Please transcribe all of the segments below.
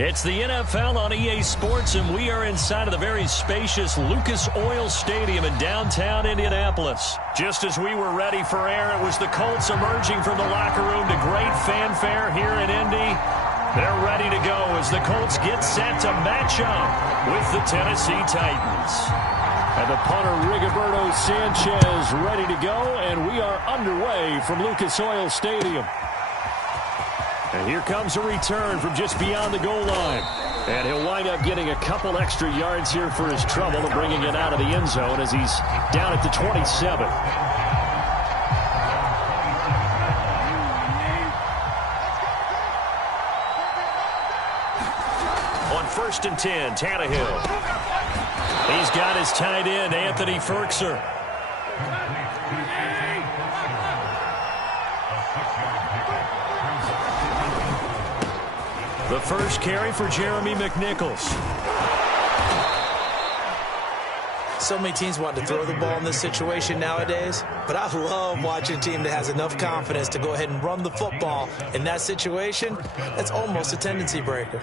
It's the NFL on EA Sports, and we are inside of the very spacious Lucas Oil Stadium in downtown Indianapolis. Just as we were ready for air, it was the Colts emerging from the locker room to great fanfare here in Indy. They're ready to go as the Colts get set to match up with the Tennessee Titans. And the punter, Rigoberto Sanchez, ready to go, and we are underway from Lucas Oil Stadium. And here comes a return from just beyond the goal line. And he'll wind up getting a couple extra yards here for his trouble and bringing it out of the end zone as he's down at the 27. On 1st and 10, Tannehill. He's got his tight end, Anthony Firkser. The first carry for Jeremy McNichols. So many teams want to throw the ball in this situation nowadays, but I love watching a team that has enough confidence to go ahead and run the football. In that situation, that's almost a tendency breaker.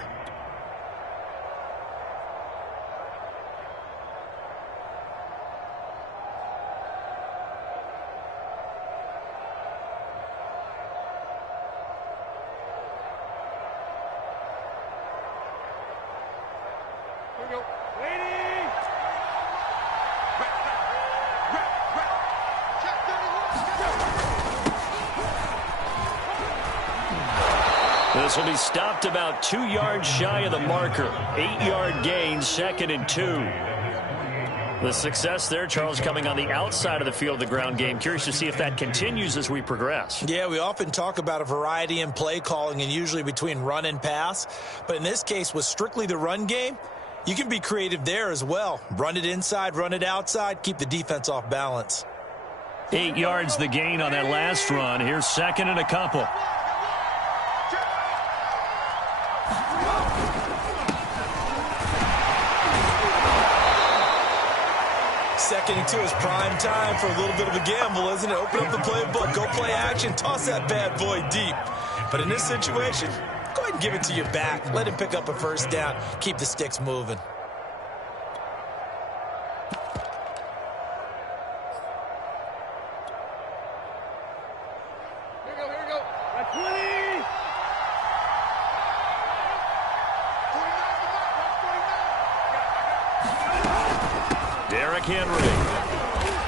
This will be stopped about 2 yards shy of the marker. 8-yard gain, 2nd and 2. The success there, Charles, coming on the outside of the field of the ground game. Curious to see if that continues as we progress. Yeah, we often talk about a variety in play calling and usually between run and pass. But in this case, with strictly the run game, you can be creative there as well. Run it inside, run it outside, keep the defense off balance. 8 yards the gain on that last run. Here's 2nd and a couple. Second and 2 is prime time for a little bit of a gamble, isn't it? Open up the playbook, go play action, toss that bad boy deep. But in this situation, go ahead and give it to your back. Let him pick up a first down. Keep the sticks moving. Here we go. That's 20. Derrick Henry.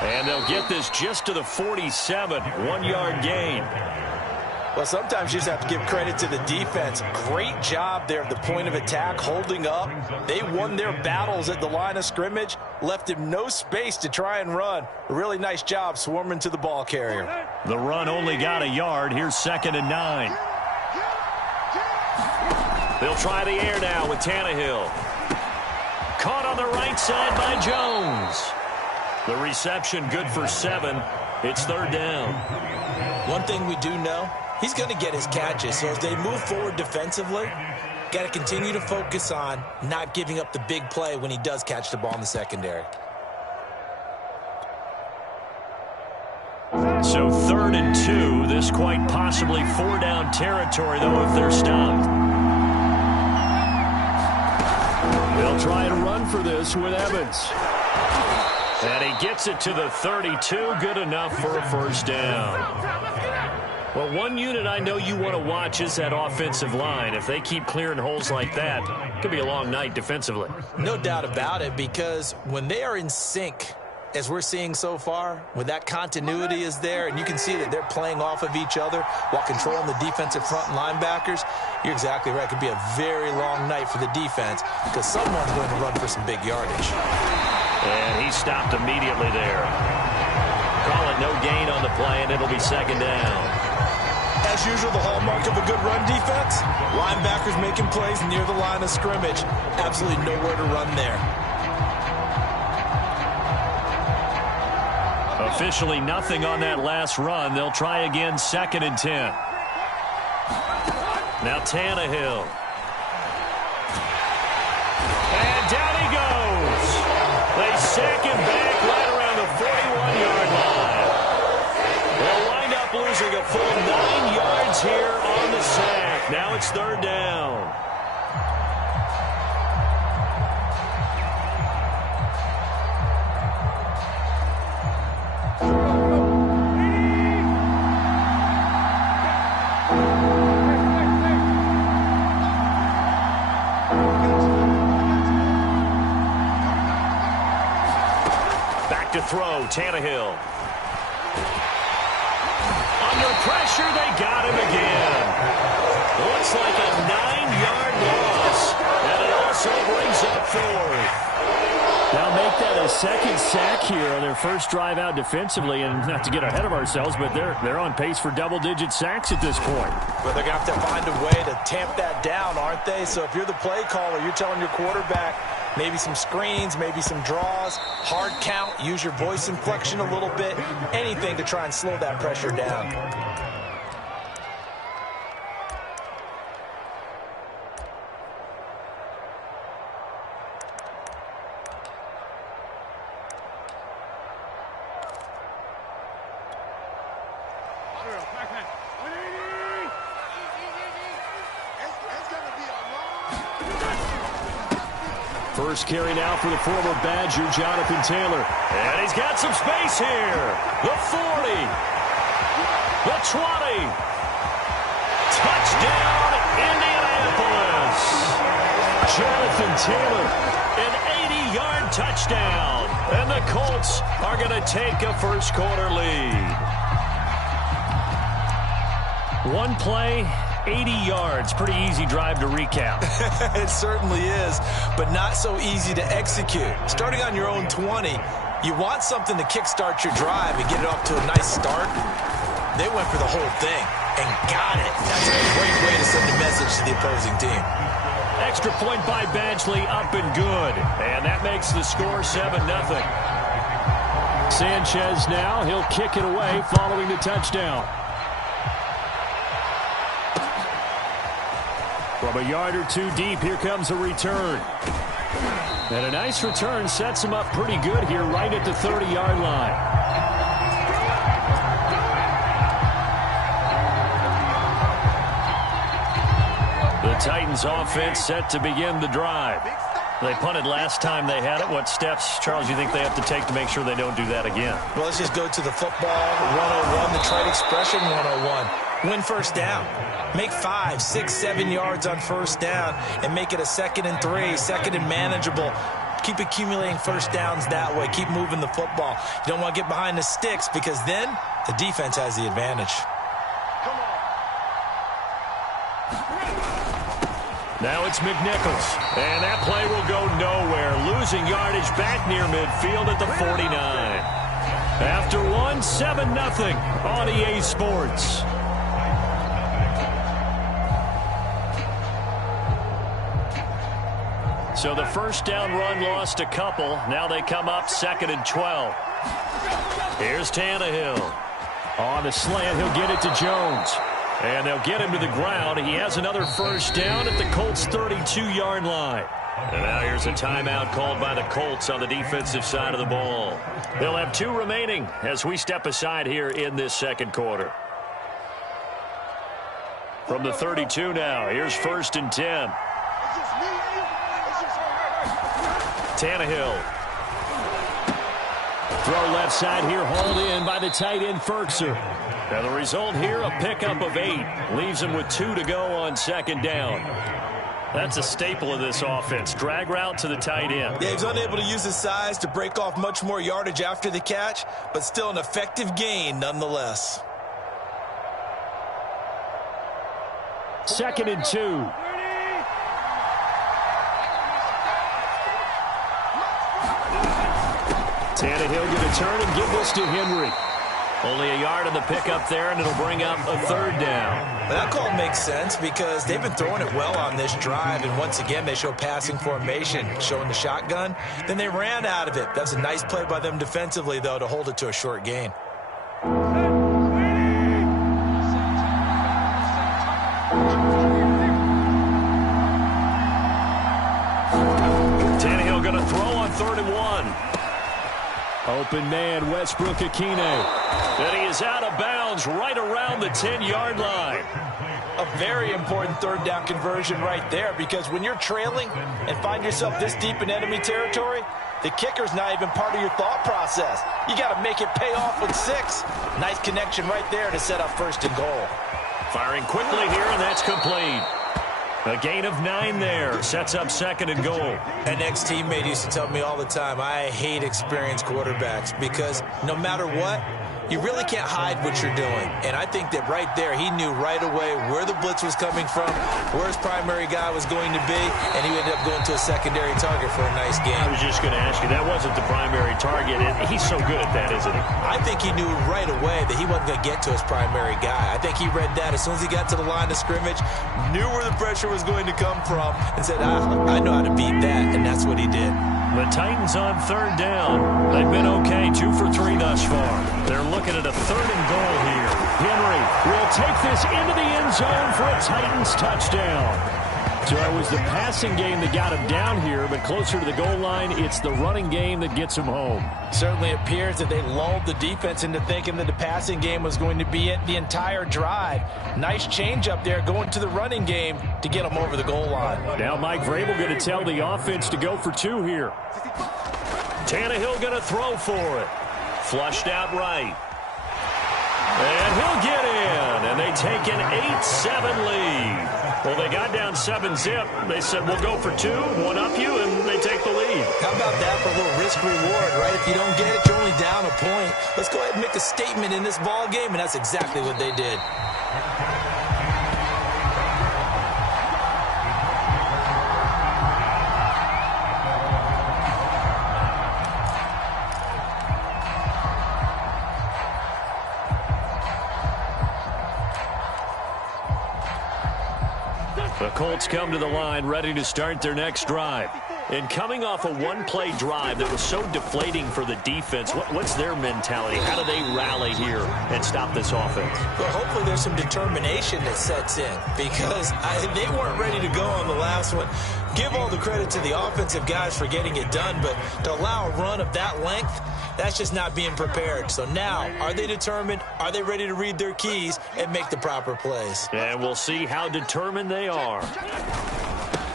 And they'll get this just to the 47. 1-yard gain. Well, sometimes you just have to give credit to the defense. Great job there at the point of attack, holding up. They won their battles at the line of scrimmage, left him no space to try and run. A really nice job swarming to the ball carrier. The run only got a yard. Here's 2nd and 9. They'll try the air now with Tannehill. Caught on the right side by Jones. The reception good for 7. It's 3rd down. One thing we do know, he's going to get his catches. So as they move forward defensively, got to continue to focus on not giving up the big play when he does catch the ball in the secondary. So 3rd and 2. This quite possibly 4-down territory, though, if they're stopped. They'll try and run for this with Evans. And he gets it to the 32. Good enough for a first down. Well, one unit I know you want to watch is that offensive line. If they keep clearing holes like that, it could be a long night defensively. No doubt about it, because when they are in sync, as we're seeing so far, when that continuity is there and you can see that they're playing off of each other while controlling the defensive front and linebackers, you're exactly right. It could be a very long night for the defense because someone's going to run for some big yardage. And he stopped immediately there. Call it no gain on the play, and it'll be 2nd down. As usual, the hallmark of a good run defense, linebackers making plays near the line of scrimmage. Absolutely nowhere to run there. Officially nothing on that last run. They'll try again, 2nd and 10. Now Tannehill. And down he goes. They sack him back right around the 41-yard line. They'll wind up losing a full 9 yards here on the sack. Now it's 3rd down. throw, Tannehill. Under pressure, they got him again. Looks like a 9-yard loss, and it also brings up 4th. They'll make that a second sack here on their first drive out defensively, and not to get ahead of ourselves, but they're on pace for double-digit sacks at this point. But they're going to have to find a way to tamp that down, aren't they? So if you're the play caller, you're telling your quarterback maybe some screens, maybe some draws, hard count, use your voice inflection a little bit, anything to try and slow that pressure down. First carry now for the former Badger, Jonathan Taylor. And he's got some space here. The 40. The 20. Touchdown, Indianapolis. Jonathan Taylor. An 80-yard touchdown. And the Colts are going to take a first-quarter lead. One play, 80 yards. Pretty easy drive to recap. It certainly is, but not so easy to execute. Starting on your own 20, you want something to kickstart your drive and get it off to a nice start. They went for the whole thing and got it. That's a great way to send a message to the opposing team. Extra point by Badgley, up and good. And that makes the score 7-0. Sanchez now, he'll kick it away following the touchdown. From a yard or two deep, here comes a return. And a nice return sets him up pretty good here right at the 30-yard line. The Titans offense set to begin the drive. They punted last time they had it. What steps, Charles, you think they have to take to make sure they don't do that again? Well, let's just go to the football 101, the trade expression 101. Win first down. Make 5, 6, 7 yards on first down and make it a 2nd and 3, 2nd and manageable. Keep accumulating first downs that way. Keep moving the football. You don't want to get behind the sticks because then the defense has the advantage. Now it's McNichols, and that play will go nowhere. Losing yardage back near midfield at the 49. After one, 7-0 on EA Sports. So the first down run lost a couple. Now they come up 2nd and 12. Here's Tannehill. On the slant, he'll get it to Jones. And they'll get him to the ground. He has another first down at the Colts' 32-yard line. And now here's a timeout called by the Colts on the defensive side of the ball. They'll have 2 remaining as we step aside here in this second quarter. From the 32 now, here's 1st and 10. Tannehill. Throw left side here, hauled in by the tight end, Ferkser. Now the result here, a pickup of 8. Leaves him with 2 to go on 2nd down. That's a staple of this offense. Drag route to the tight end. Yeah, he's unable to use his size to break off much more yardage after the catch, but still an effective gain nonetheless. 2nd and 2. Tannehill going to turn and give this to Henry. Only a yard on the pickup there, and it'll bring up a 3rd down. That call makes sense because they've been throwing it well on this drive, and once again they show passing formation, showing the shotgun. Then they ran out of it. That's a nice play by them defensively, though, to hold it to a short gain. Tannehill going to throw on 3rd and 1. Open man, Westbrook-Akine. And he is out of bounds right around the 10-yard line. A very important 3rd down conversion right there, because when you're trailing and find yourself this deep in enemy territory, the kicker's not even part of your thought process. You got to make it pay off with 6. Nice connection right there to set up 1st and goal. Firing quickly here, and that's complete. A gain of 9 there. Sets up 2nd and goal. An ex-teammate used to tell me all the time, I hate experienced quarterbacks because no matter what, you really can't hide what you're doing. And I think that right there, he knew right away where the blitz was coming from, where his primary guy was going to be, and he ended up going to a secondary target for a nice game. I was just going to ask you, that wasn't the primary target, and he's so good at that, isn't he? I think he knew right away that he wasn't going to get to his primary guy. I think he read that as soon as he got to the line of scrimmage, knew where the pressure was going to come from, and said, I know how to beat that, and that's what he did. The Titans on 3rd down. They've been okay, 2 for 3 thus far. They're looking at a 3rd and goal here. Henry will take this into the end zone for a Titans touchdown. So it was the passing game that got him down here, but closer to the goal line, it's the running game that gets him home. Certainly appears that they lulled the defense into thinking that the passing game was going to be it the entire drive. Nice change up there going to the running game to get them over the goal line. Now Mike Vrabel going to tell the offense to go for 2 here. Tannehill going to throw for it. Flushed out right. And he'll get in, and they take an 8-7 lead. Well, they got down 7-zip. They said, we'll go for 2, one up you, and they take the lead. How about that for a little risk-reward, right? If you don't get it, you're only down a point. Let's go ahead and make a statement in this ball game, and that's exactly what they did. The Colts come to the line ready to start their next drive. And coming off a one-play drive that was so deflating for the defense, what's their mentality? How do they rally here and stop this offense? Well, hopefully there's some determination that sets in because they weren't ready to go on the last one. Give all the credit to the offensive guys for getting it done, but to allow a run of that length, that's just not being prepared. So now, are they determined? Are they ready to read their keys and make the proper plays? And we'll see how determined they are.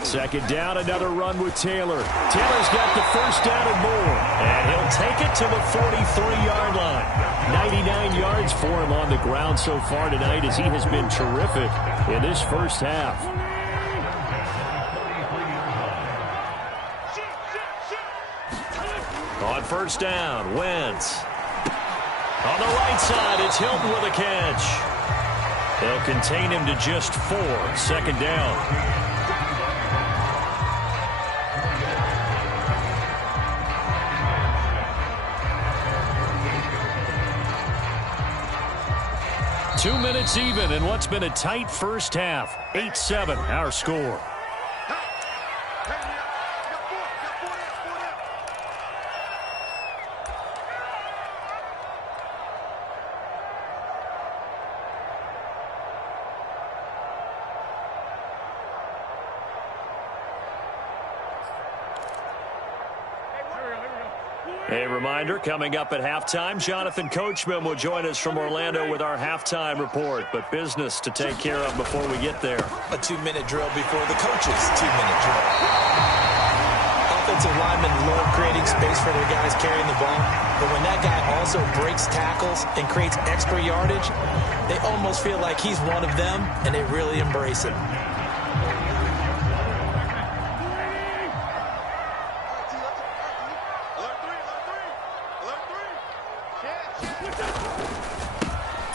2nd down, another run with Taylor. Taylor's got the 1st down and more. And he'll take it to the 43-yard line. 99 yards for him on the ground so far tonight as he has been terrific in this first half. On 1st down, Wentz. On the right side, it's Hilton with a catch. They'll contain him to just 4. 2nd down. Two minutes even in what's been a tight first half. 8-7, our score. A reminder, coming up at halftime, Jonathan Coachman will join us from Orlando with our halftime report. But business to take care of before we get there. A 2-minute drill before the coach's 2-minute drill. Offensive linemen love creating space for their guys carrying the ball. But when that guy also breaks tackles and creates extra yardage, they almost feel like he's one of them, and they really embrace him.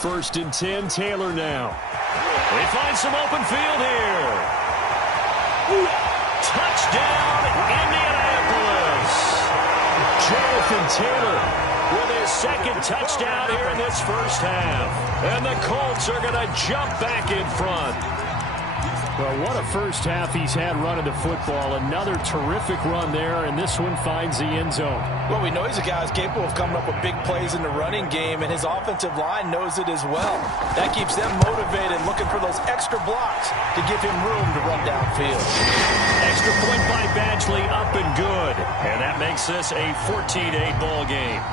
First and 10, Taylor now. They find some open field here. Touchdown, Indianapolis. Jonathan Taylor with his 2nd touchdown here in this first half. And the Colts are going to jump back in front. Well, what a first half he's had running the football. Another terrific run there, and this one finds the end zone. Well, we know he's a guy who's capable of coming up with big plays in the running game, and his offensive line knows it as well. That keeps them motivated, looking for those extra blocks to give him room to run downfield. Extra point by Badgley, up and good. And that makes this a 14-8 ball game.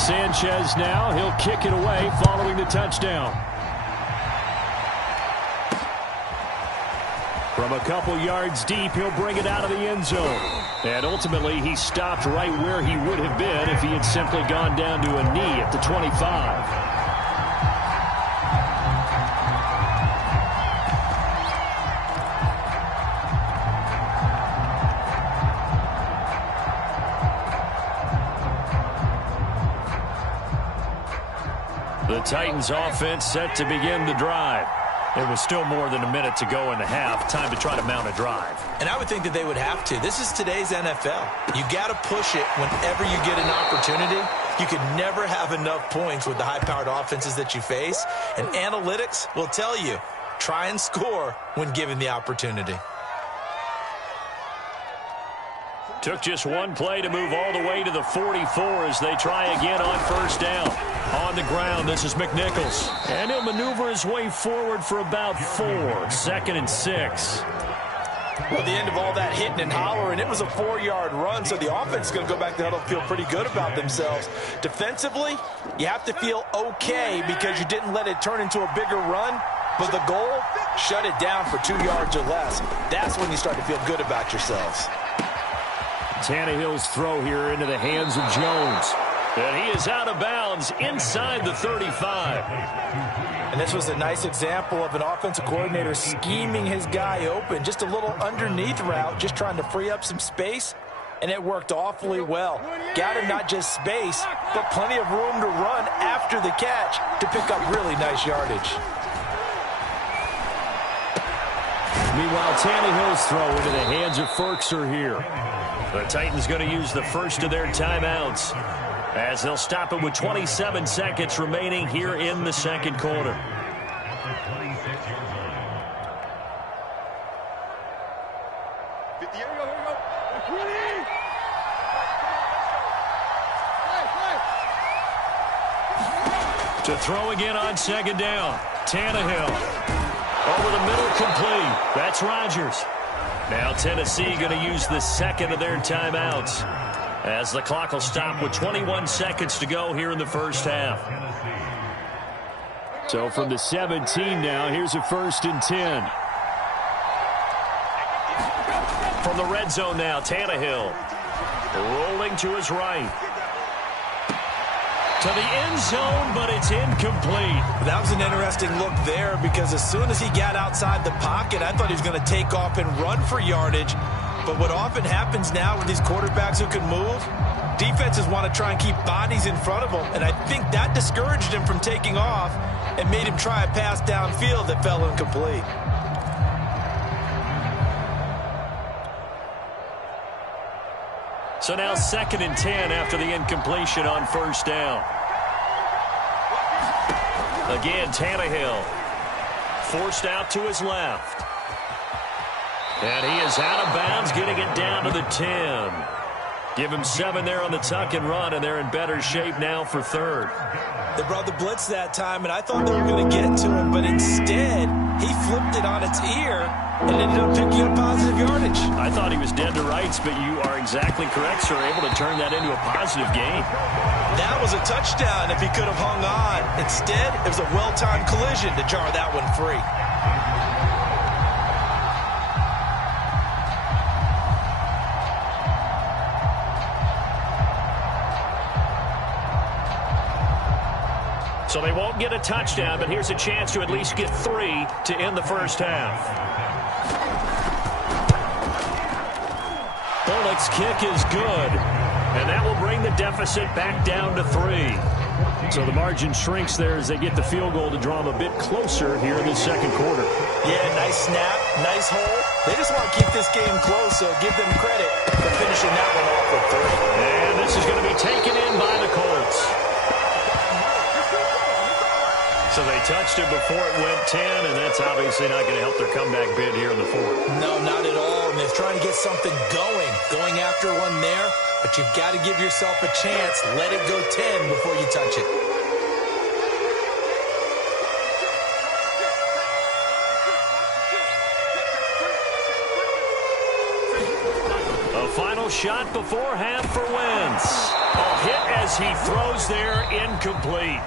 Sanchez now, he'll kick it away following the touchdown. From a couple yards deep, he'll bring it out of the end zone. And ultimately, he stopped right where he would have been if he had simply gone down to a knee at the 25. The Titans offense set to begin the drive. It was still more than a minute to go in the half. Time to try to mount a drive. And I would think that they would have to. This is today's NFL. You got to push it whenever you get an opportunity. You can never have enough points with the high-powered offenses that you face. And analytics will tell you, try and score when given the opportunity. Took just one play to move all the way to the 44 as they try again on first down. On the ground, this is McNichols. And he'll maneuver his way forward for about 4. 2nd and 6. Well, the end of all that hitting and hollering, it was a 4-yard run, so the offense is going to go back to the huddle and feel pretty good about themselves. Defensively, you have to feel okay because you didn't let it turn into a bigger run, but the goal, shut it down for 2 yards or less. That's when you start to feel good about yourselves. Tannehill's throw here into the hands of Jones. And he is out of bounds inside the 35. And this was a nice example of an offensive coordinator scheming his guy open. Just a little underneath route, just trying to free up some space. And it worked awfully well. Got him not just space, but plenty of room to run after the catch to pick up really nice yardage. Meanwhile, Tannehill's throw into the hands of Ferkser here. The Titans going to use the first of their timeouts as they'll stop it with 27 seconds remaining here in the second quarter. To throw again on second down. Tannehill. Over the middle, complete. That's Rodgers. Now Tennessee going to use the second of their timeouts as the clock will stop with 21 seconds to go here in the first half. So from the 17 now, here's a 1st and 10. From the red zone now, Tannehill rolling to his right. To the end zone, but it's incomplete. That was an interesting look there because as soon as he got outside the pocket, I thought he was going to take off and run for yardage. But what often happens now with these quarterbacks who can move, defenses want to try and keep bodies in front of them. And I think that discouraged him from taking off and made him try a pass downfield that fell incomplete. So now 2nd and 10 after the incompletion on first down. Again, Tannehill forced out to his left. And he is out of bounds, getting it down to the 10. Give him 7 there on the tuck and run, and they're in better shape now for 3rd. They brought the blitz that time, and I thought they were going to get to him, but instead he flipped it on its ear and ended up picking up positive yardage. I thought he was dead to rights, but you are exactly correct, sir. Able to turn that into a positive gain. That was a touchdown if he could have hung on. Instead, it was a well-timed collision to jar that one free. So they won't get a touchdown, but here's a chance to at least get 3 to end the first half. Bullock's kick is good, and that will bring the deficit back down to 3. So the margin shrinks there as they get the field goal to draw them a bit closer here in the second quarter. Yeah, nice snap, nice hole. They just want to keep this game close, so give them credit for finishing that one off with 3. And this is going to be taken in by the Colts. So they touched it before it went 10, and that's obviously not going to help their comeback bid here in the 4th. No, not at all. And they're trying to get something going after one there. But you've got to give yourself a chance. Let it go 10 before you touch it. A final shot before half for Wentz. A hit as he throws there, incomplete.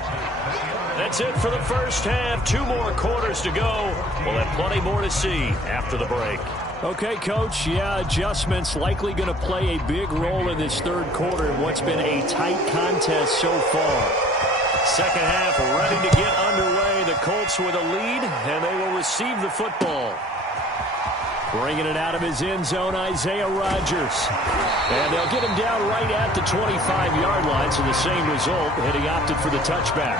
That's it for the first half. 2 more quarters to go. We'll have plenty more to see after the break. Okay, Coach, yeah, adjustments likely going to play a big role in this 3rd quarter in what's been a tight contest so far. Second half ready to get underway. The Colts with a lead, and they will receive the football. Bringing it out of his end zone, Isaiah Rodgers. And they'll get him down right at the 25-yard line, so the same result, and he opted for the touchback.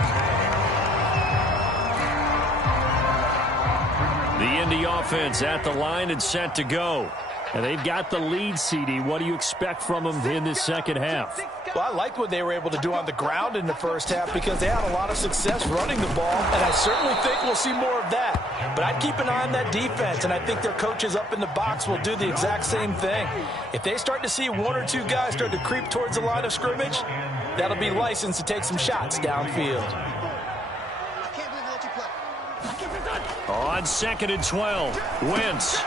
The Indy offense at the line and set to go. And they've got the lead, CD. What do you expect from them in this second half? Well, I liked what they were able to do on the ground in the first half because they had a lot of success running the ball, and I certainly think we'll see more of that. But I'd keep an eye on that defense, and I think their coaches up in the box will do the exact same thing. If they start to see one or two guys start to creep towards the line of scrimmage, that'll be licensed to take some shots downfield. On 2nd and 12, Wentz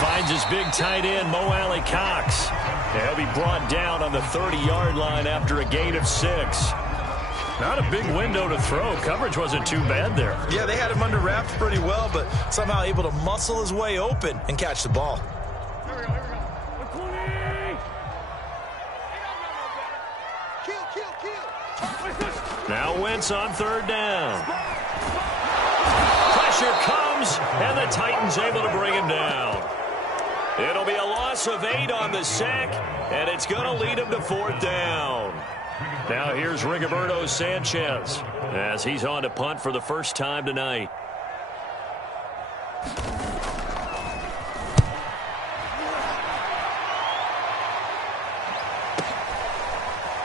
finds his big tight end, Mo Alley Cox. He'll be brought down on the 30-yard line after a gain of 6. Not a big window to throw. Coverage wasn't too bad there. Yeah, they had him under wraps pretty well, but somehow able to muscle his way open and catch the ball. Here we go. 120. Kill. Now Wentz on 3rd down. Pressure comes, and the Titans able to bring him down. It'll be a loss of 8 on the sack, and it's going to lead him to 4th down. Now here's Rigoberto Sanchez as he's on to punt for the first time tonight.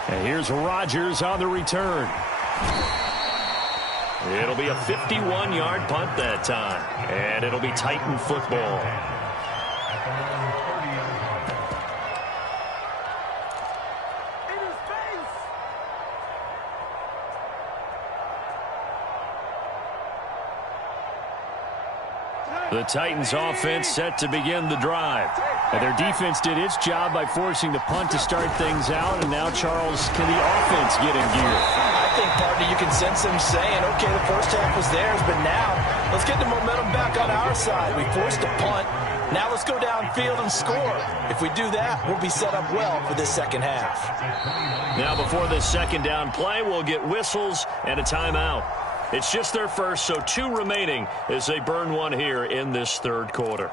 And here's Rodgers on the return. It'll be a 51-yard punt that time, and it'll be Titan football. The Titans offense set to begin the drive. And their defense did its job by forcing the punt to start things out. And now, Charles, can the offense get in gear? I think, partner, you can sense them saying, okay, the first half was theirs, but now let's get the momentum back on our side. We forced a punt. Now let's go downfield and score. If we do that, we'll be set up well for this second half. Now before this second down play, we'll get whistles and a timeout. It's just their first, so 2 remaining as they burn one here in this 3rd quarter.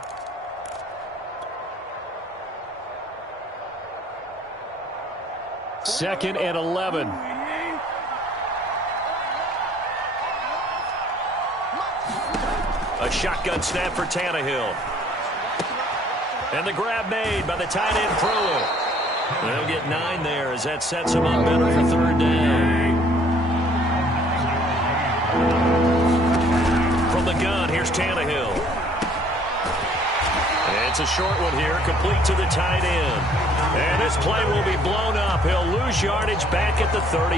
Second and 11. A shotgun snap for Tannehill. And the grab made by the tight end Pruitt. They'll get 9 there as that sets him up better for 3rd down. From the gun, here's Tannehill. It's a short one here, complete to the tight end. And this play will be blown up. He'll lose yardage back at the 38.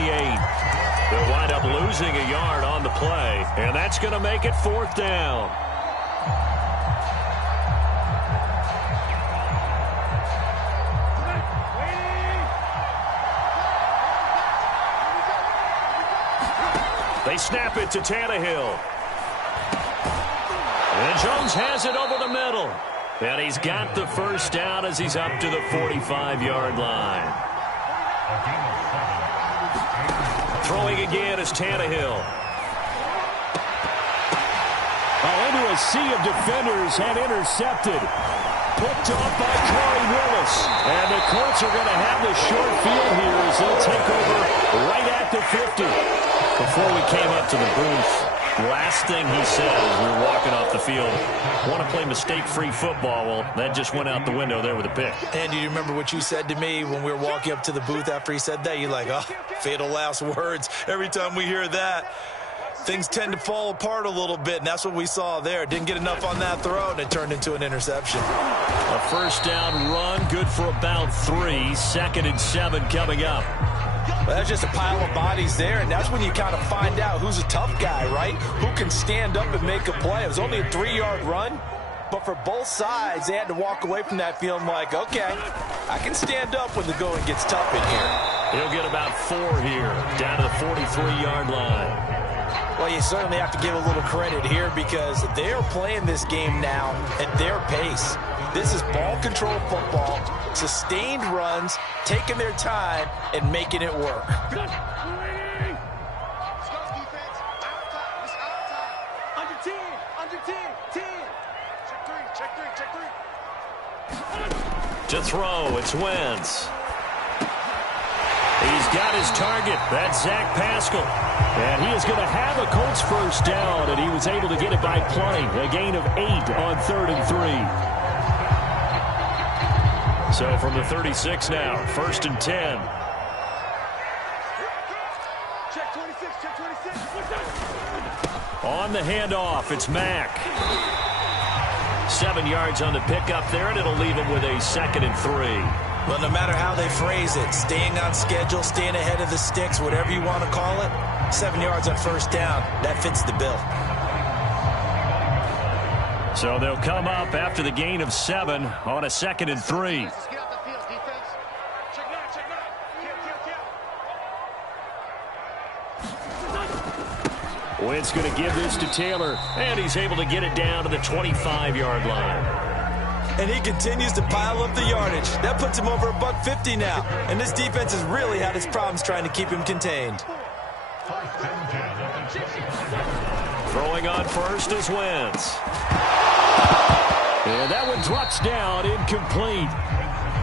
They'll wind up losing a yard on the play, and that's going to make it 4th down. They snap it to Tannehill. And Jones has it over the middle. And he's got the first down as he's up to the 45-yard line. Throwing again is Tannehill. Into a sea of defenders and intercepted. Picked up by Corey Willis. And the Colts are going to have the short field here as they'll take over right at the 50. Before we came up to the booth, last thing he said as we were walking off the field, want to play mistake-free football. Well, that just went out the window there with a pick. And you remember what you said to me when we were walking up to the booth after he said that? You're like, oh, fatal last words. Every time we hear that, things tend to fall apart a little bit, and that's what we saw there. Didn't get enough on that throw, and it turned into an interception. A first down run, good for about 3. 2nd and 7 coming up. Well, that's just a pile of bodies there, and that's when you kind of find out who's a tough guy, right? Who can stand up and make a play. It was only a 3-yard run, but for both sides, they had to walk away from that feeling like, okay, I can stand up when the going gets tough in here. He'll get about 4 here, down to the 43-yard line. Well, you certainly have to give a little credit here because they are playing this game now at their pace. This is ball control football, sustained runs, taking their time, and making it work. To throw, it's Wentz. He's He's got his target. That's Zach Pascal. And he is going to have a Colts first down, and he was able to get it by plenty. A gain of 8 on 3rd and 3. So from the 36 now, 1st and 10. Check 26, check 26. On the handoff, it's Mack. 7 yards on the pickup there, and it'll leave him with a 2nd and 3. Well, no matter how they phrase it, staying on schedule, staying ahead of the sticks, whatever you want to call it, 7 yards on first down, that fits the bill. So they'll come up after the gain of 7 on a 2nd and 3. Let's get off the field, defense. Check 9, check 9. Kill. Wentz going to give this to Taylor, and he's able to get it down to the 25-yard line. And he continues to pile up the yardage. That puts him over $150 now. And this defense has really had its problems trying to keep him contained. Throwing on first is Wentz. And that one drops down, incomplete.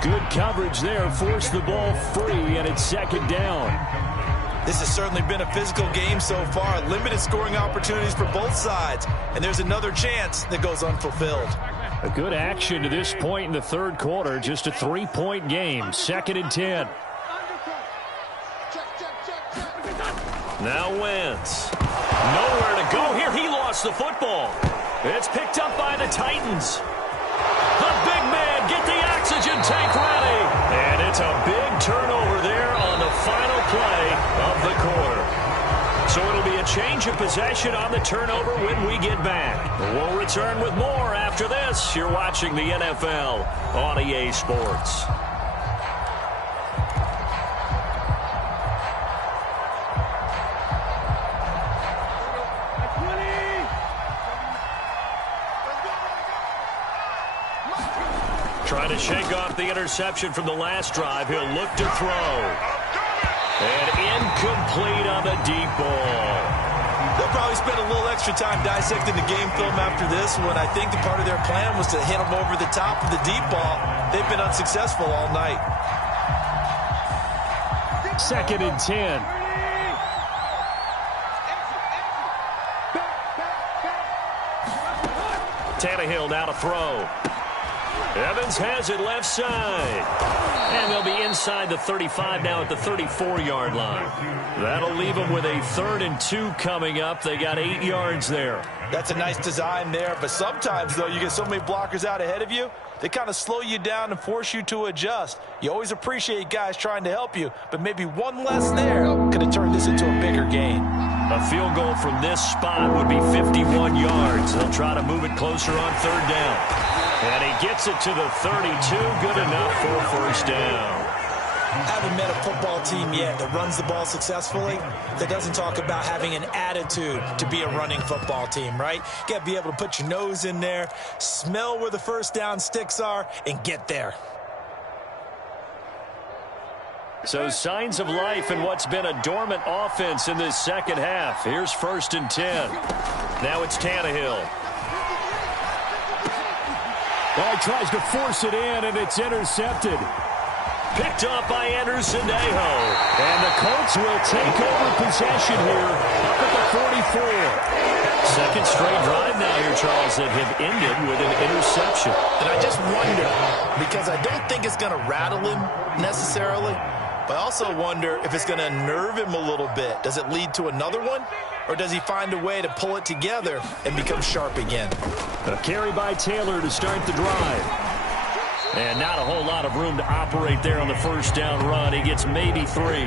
Good coverage there, forced the ball free, and it's 2nd down. This has certainly been a physical game so far. Limited scoring opportunities for both sides. And there's another chance that goes unfulfilled. A good action to this point in the 3rd quarter. Just a 3-point game. 2nd and 10. Now Wentz. Nowhere to go here. He lost the football. It's picked up by the Titans. The big man, get the oxygen tank ready. And it's a big turnover there on the final play of the quarter. So it'll be a change of possession on the turnover when we get back. We'll return with more after this. You're watching the NFL on EA Sports. Trying to shake off the interception from the last drive. He'll look to throw. And incomplete on the deep ball. They'll probably spend a little extra time dissecting the game film after this when I think the part of their plan was to hit them over the top of the deep ball. They've been unsuccessful all night. 2nd and 10. Tannehill now to throw. Evans has it left side. And they'll be inside the 35 now at the 34-yard line. That'll leave them with a 3rd and 2 coming up. They got 8 yards there. That's a nice design there, but sometimes, though, you get so many blockers out ahead of you, they kind of slow you down and force you to adjust. You always appreciate guys trying to help you, but maybe one less there could have turned this into a bigger gain. A field goal from this spot would be 51 yards. They'll try to move it closer on 3rd down. And he gets it to the 32. Good enough for a first down. Haven't met a football team yet that runs the ball successfully, that doesn't talk about having an attitude to be a running football team, right? You got to be able to put your nose in there, smell where the first down sticks are, and get there. So signs of life in what's been a dormant offense in this second half. Here's 1st and 10. Now it's Tannehill. Well, he tries to force it in, and it's intercepted. Picked up by Anderson Aho. And the Colts will take over possession here up at the 44. Second straight drive now here, Charles, that have ended with an interception. And I just wonder, because I don't think it's going to rattle him necessarily, but I also wonder if it's going to nerve him a little bit. Does it lead to another one? Or does he find a way to pull it together and become sharp again? A carry by Taylor to start the drive. And not a whole lot of room to operate there on the first down run. He gets maybe 3.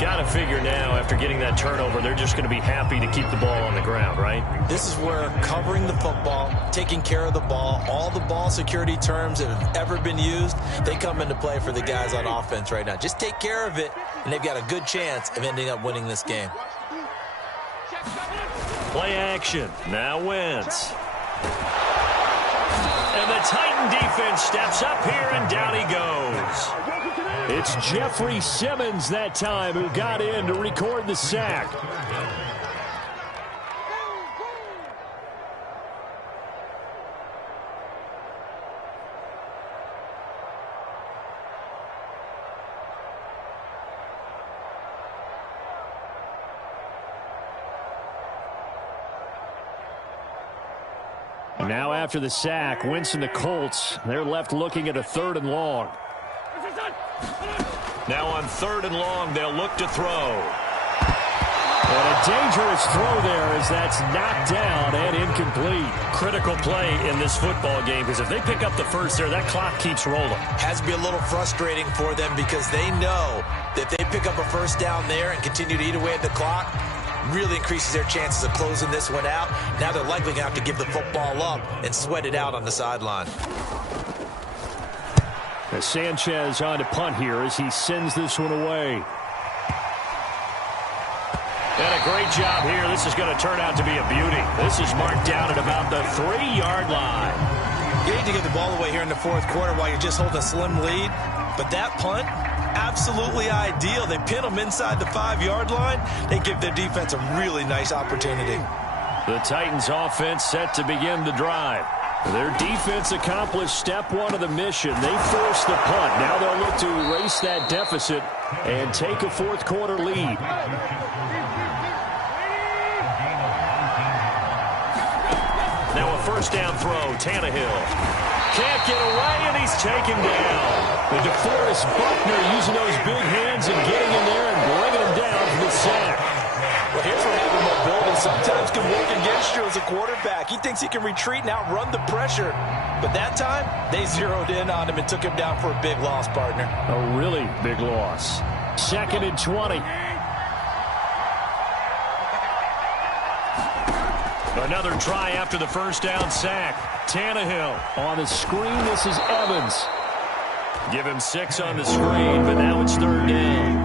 Got to figure now, after getting that turnover, they're just going to be happy to keep the ball on the ground, right? This is where covering the football, taking care of the ball, all the ball security terms that have ever been used, they come into play for the guys on offense right now. Just take care of it, and they've got a good chance of ending up winning this game. Play action. Now Wentz. And the Titan defense steps up here, and down he goes. It's Jeffrey Simmons that time who got in to record the sack. And now after the sack, Winston, the Colts, they're left looking at a 3rd and long. Now on 3rd and long, they'll look to throw. And a dangerous throw there as that's knocked down and incomplete. Critical play in this football game, because if they pick up the first there, that clock keeps rolling. Has to be a little frustrating for them because they know that they pick up a first down there and continue to eat away at the clock, really increases their chances of closing this one out. Now they're likely going to have to give the football up and sweat it out on the sideline. As Sanchez on to punt here as he sends this one away. And a great job here. This is going to turn out to be a beauty. This is marked down at about the 3-yard line. You need to get the ball away here in the 4th quarter while you're just holding a slim lead. But that punt, absolutely ideal. They pin them inside the 5-yard line. They give their defense a really nice opportunity. The Titans offense set to begin the drive. Their defense accomplished step 1 of the mission. They forced the punt. Now they'll look to erase that deficit and take a 4th quarter lead. Now a first down throw. Tannehill can't get away, and he's taken down. The DeForest Buckner using those big hands and getting in there and bringing him down for the sack. Well, here's where having mobility sometimes can work against you as a quarterback. He thinks he can retreat and outrun the pressure. But that time, they zeroed in on him and took him down for a big loss, partner. A really big loss. 2nd and 20. Another try after the first down sack. Tannehill. On the screen, this is Evans. Give him 6 on the screen, but now it's 3rd down.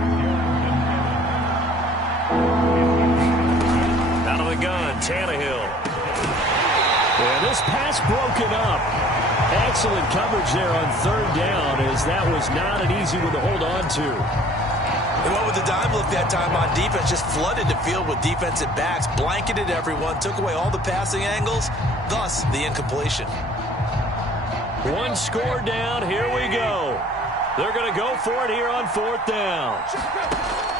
Out of the gun, Tannehill. And this pass broken up. Excellent coverage there on 3rd down, as that was not an easy one to hold on to. And what with the dime look that time on defense, just flooded the field with defensive backs, blanketed everyone, took away all the passing angles, thus the incompletion. 1 score down, here we go. They're going to go for it here on 4th down.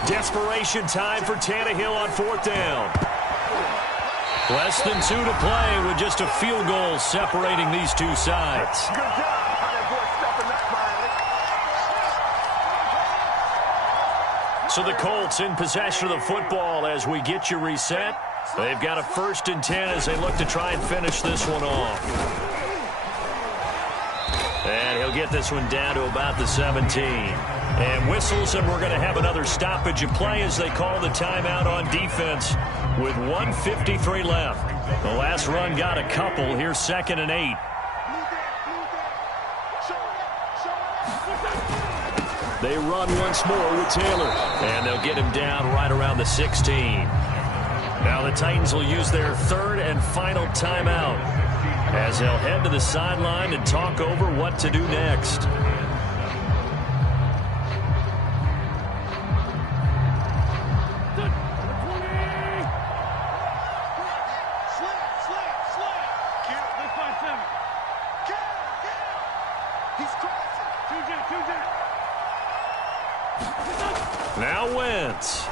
Desperation time for Tannehill on 4th down. Less than 2 to play with just a field goal separating these two sides. So the Colts in possession of the football as we get you reset. They've got a 1st and 10 as they look to try and finish this one off. And he'll get this one down to about the 17. And whistles, and we're going to have another stoppage of play as they call the timeout on defense with 1:53 left. The last run got a couple. Here's 2nd and 8. They run once more with Taylor. And they'll get him down right around the 16. Now the Titans will use their 3rd and final timeout as they'll head to the sideline and talk over what to do next. Now Wentz.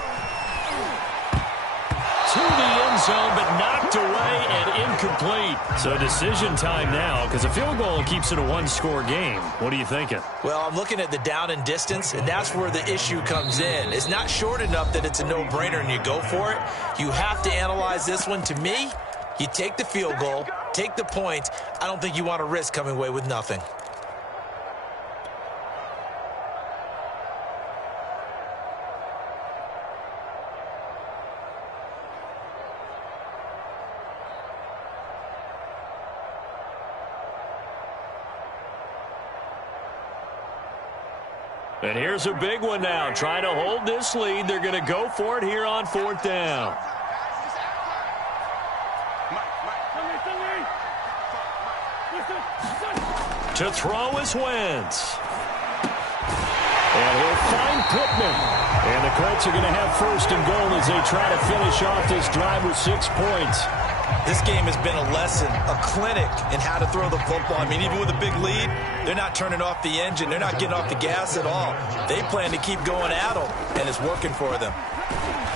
To the end zone, but knocked away and incomplete. So decision time now, because a field goal keeps it a 1-score game. What are you thinking? Well, I'm looking at the down and distance, and that's where the issue comes in. It's not short enough that it's a no-brainer and you go for it. You have to analyze this one. To me, you take the field goal, take the points. I don't think you want to risk coming away with nothing. And here's a big one now. Trying to hold this lead. They're going to go for it here on 4th down. To throw is Wentz. And he'll find Pittman. And the Colts are going to have 1st and goal as they try to finish off this drive with 6 points. This game has been a lesson, a clinic in how to throw the football. I mean, even with a big lead, they're not turning off the engine. They're not getting off the gas at all. They plan to keep going at them, and it's working for them.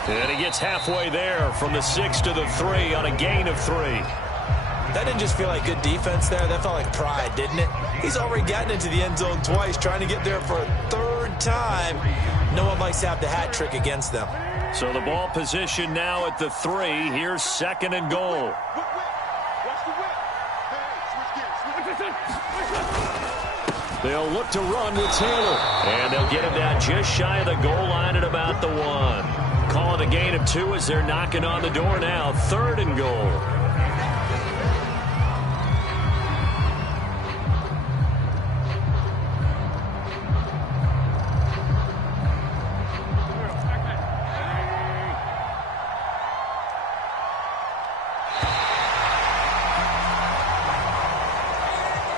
And he gets halfway there from the 6 to the 3 on a gain of 3. That didn't just feel like good defense there. That felt like pride, didn't it? He's already gotten into the end zone twice, trying to get there for a third time. No one likes to have the hat trick against them. So the ball position now at the 3. Here's 2nd and goal. They'll look to run with Taylor. And they'll get him down just shy of the goal line at about the 1. Calling a gain of 2 as they're knocking on the door now. 3rd and goal.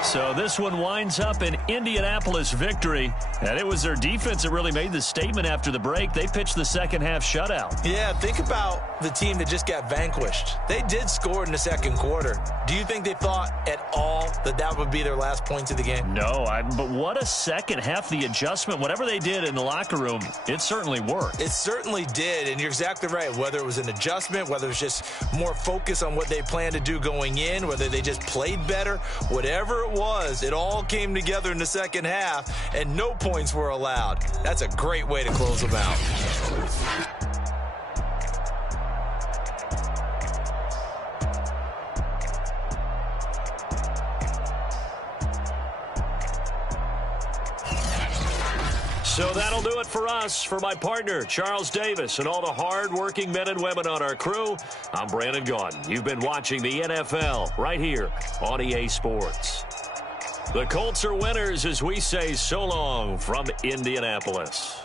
So this one winds up an Indianapolis victory, and it was their defense that really made the statement after the break. They pitched the second half shutout. Yeah, think about the team that just got vanquished. They did score in the second quarter. Do you think they thought at all that that would be their last points of the game? No, but what a second half. The adjustment, whatever they did in the locker room, it certainly worked. It certainly did, and you're exactly right. Whether it was an adjustment, whether it was just more focus on what they planned to do going in, whether they just played better, whatever it was, it all came together in the second half, and no points were allowed. That's a great way to close them out. So that'll do it for us. For my partner, Charles Davis, and all the hard-working men and women on our crew, I'm Brandon Gaudin. You've been watching the NFL right here on EA Sports. The Colts are winners as we say so long from Indianapolis.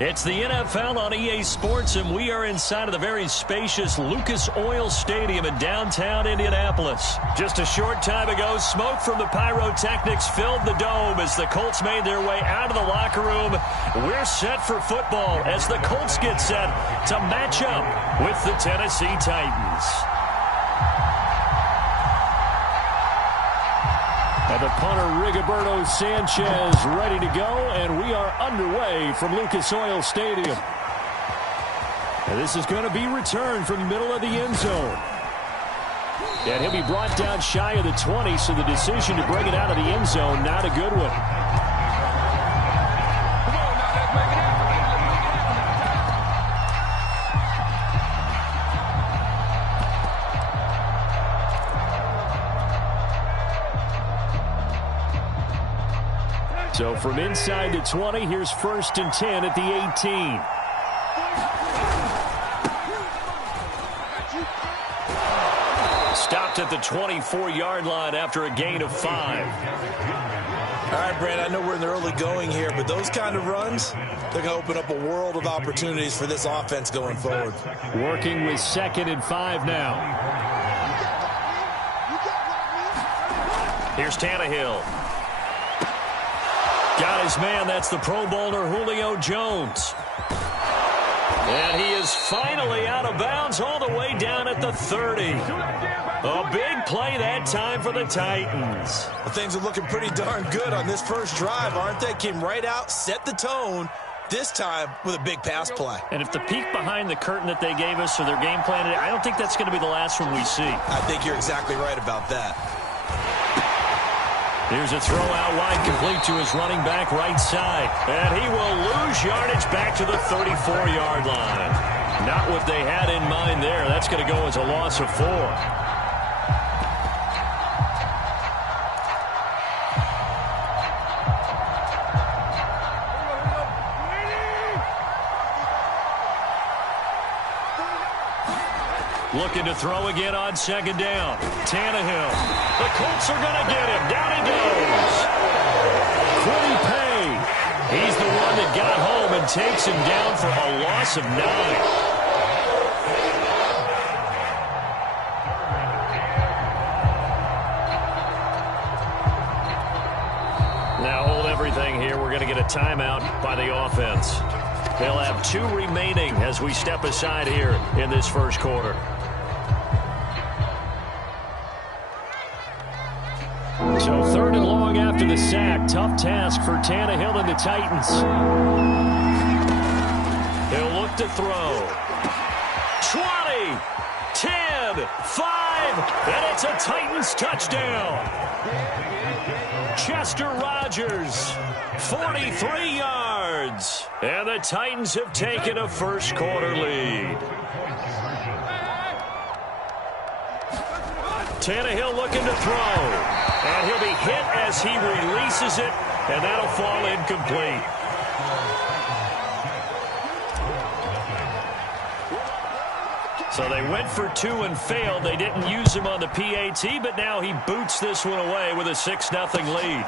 It's the NFL on EA Sports, and we are inside of the very spacious Lucas Oil Stadium in downtown Indianapolis. Just a short time ago, smoke from the pyrotechnics filled the dome as the Colts made their way out of the locker room. We're set for football as the Colts get set to match up with the Tennessee Titans. And the punter, Rigoberto Sanchez, ready to go, and we are underway from Lucas Oil Stadium. And this is going to be returned from the middle of the end zone. And he'll be brought down shy of the 20, so the decision to bring it out of the end zone, not a good one. So from inside the 20, here's 1st and 10 at the 18. Stopped at the 24-yard line after a gain of 5. All right, Brand, I know we're in the early going here, but those kind of runs, they're going to open up a world of opportunities for this offense going forward. Working with 2nd and 5 now. Here's Tannehill. Got his man. That's the Pro Bowler Julio Jones. And he is finally out of bounds all the way down at the 30. A big play that time for the Titans. Well, things are looking pretty darn good on this first drive, aren't they? Came right out, set the tone, this time with a big pass play. And if the peek behind the curtain that they gave us or their game plan, I don't think that's going to be the last one we see. I think you're exactly right about that. Here's a throw out wide, complete to his running back right side. And he will lose yardage back to the 34-yard line. Not what they had in mind there. That's going to go as a loss of 4. Looking to throw again on 2nd down. Tannehill. The Colts are going to get him. Down he goes. Quiddy Pay. He's the one that got home and takes him down for a loss of 9. Now hold everything here. We're going to get a timeout by the offense. They'll have 2 remaining as we step aside here in this first quarter. So 3rd and long after the sack. Tough task for Tannehill and the Titans. He'll look to throw. 20, 10, 5, and it's a Titans touchdown. Chester Rogers, 43 yards. And the Titans have taken a first quarter lead. Tannehill looking to throw. And he'll be hit as he releases it, and that'll fall incomplete. So they went for 2 and failed. They didn't use him on the PAT, but now he boots this one away with a 6-0 lead.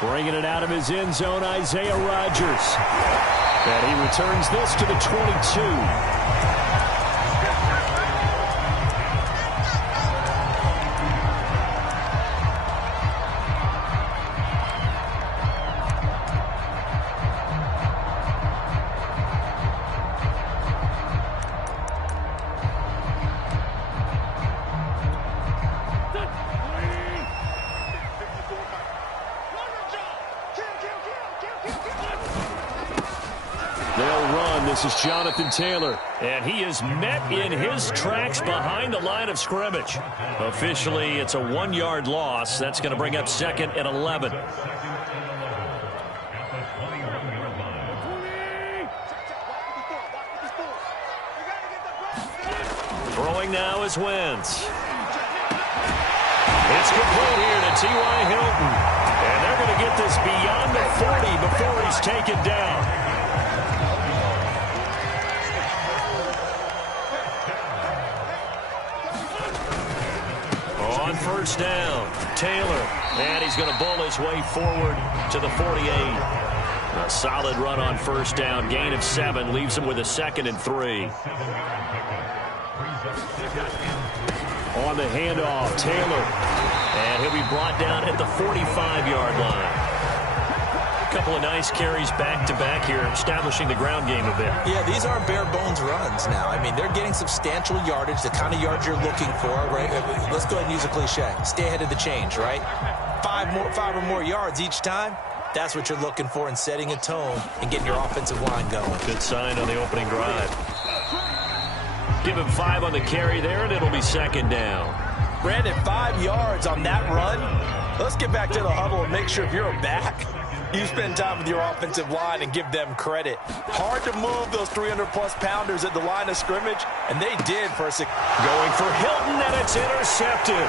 Bringing it out of his end zone, Isaiah Rodgers. And he returns this to the 22. This is Jonathan Taylor, and he is met in his tracks behind the line of scrimmage. Officially, it's a 1-yard loss. That's going to bring up 2nd and 11. Throwing now is Wentz. It's complete here to T.Y. Hilton. And they're going to get this beyond the 40 before he's taken down. On 1st down, Taylor. And he's going to bull his way forward to the 48. A solid run on 1st down. Gain of 7 leaves him with a 2nd and 3. On the handoff, Taylor. And he'll be brought down at the 45-yard line. A couple of nice carries back-to-back here, establishing the ground game a bit. Yeah, these aren't bare-bones runs now. I mean, they're getting substantial yardage, the kind of yards you're looking for, right? Let's go ahead and use a cliche. Stay ahead of the change, right? 5 or more yards each time. That's what you're looking for in setting a tone and getting your offensive line going. Good sign on the opening drive. Give him 5 on the carry there, and it'll be 2nd down. Brandon, 5 yards on that run. Let's get back to the huddle and make sure if you're a back, you spend time with your offensive line and give them credit. Hard to move those 300-plus pounders at the line of scrimmage, and they did for a going for Hilton, and it's intercepted.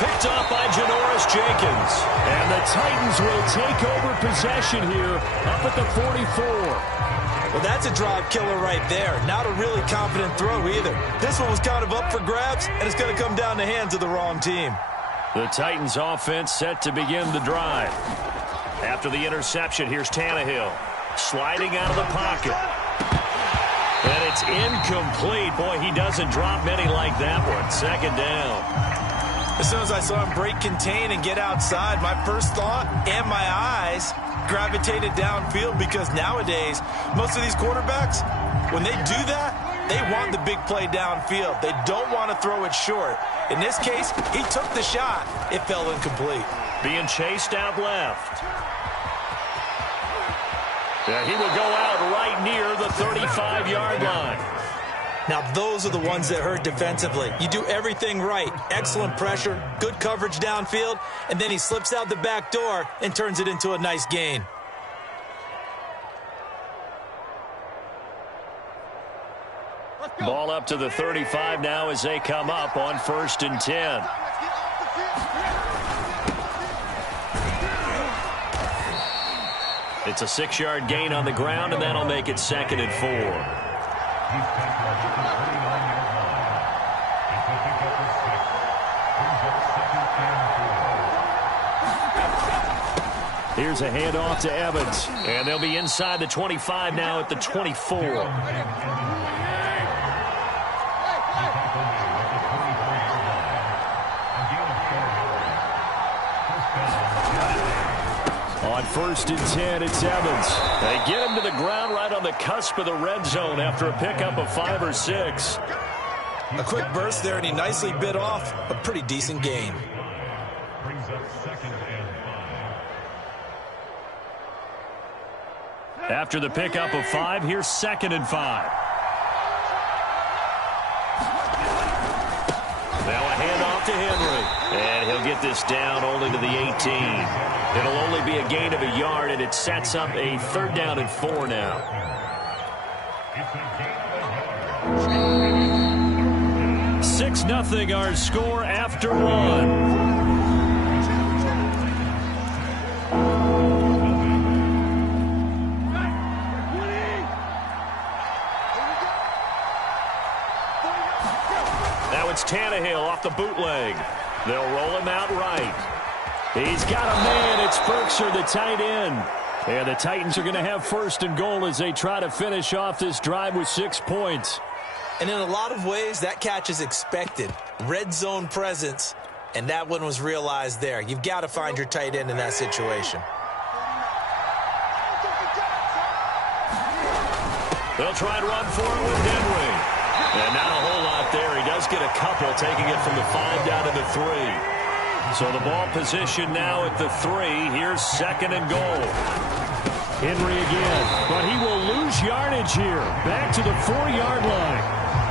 Picked off by Janoris Jenkins. And the Titans will take over possession here up at the 44. Well, that's a drive killer right there. Not a really confident throw either. This one was kind of up for grabs, and it's going to come down the hands of the wrong team. The Titans offense set to begin the drive. After the interception, here's Tannehill. Sliding out of the pocket. And it's incomplete. Boy, he doesn't drop many like that one. Second down. As soon as I saw him break contain and get outside, my first thought and my eyes gravitated downfield, because nowadays, most of these quarterbacks, when they do that, they want the big play downfield. They don't want to throw it short. In this case, he took the shot. It fell incomplete. Being chased out left. Yeah, he will go out right near the 35-yard line. Now, those are the ones that hurt defensively. You do everything right. Excellent pressure, good coverage downfield, and then he slips out the back door and turns it into a nice gain. Ball up to the 35 now as they come up on 1st and 10. It's a 6-yard gain on the ground, and that'll make it 2nd and 4. Here's a handoff to Evans, and they'll be inside the 25 now at the 24. On 1st and 10, it's Evans. They get him to the ground right on the cusp of the red zone after a pickup of 5 or 6. A quick burst there, and he nicely bit off a pretty decent gain. After the pickup of 5, here's 2nd and 5. Now a handoff to Henry. And he'll get this down only to the 18. It'll only be a gain of a yard, and it sets up a 3rd down and 4 now. 6-0 our score after 1. It's Tannehill off the bootleg. They'll roll him out right. He's got a man. It's Berkshire, the tight end. And the Titans are going to have 1st and goal as they try to finish off this drive with 6 points. And in a lot of ways, that catch is expected. Red zone presence, and that one was realized there. You've got to find your tight end in that situation. They'll try and run for it with Henry. And not a whole lot there. He does get a couple, taking it from the 5 down to the 3. So the ball position now at the 3. Here's 2nd and goal. Henry again, but he will lose yardage here. Back to the 4-yard line.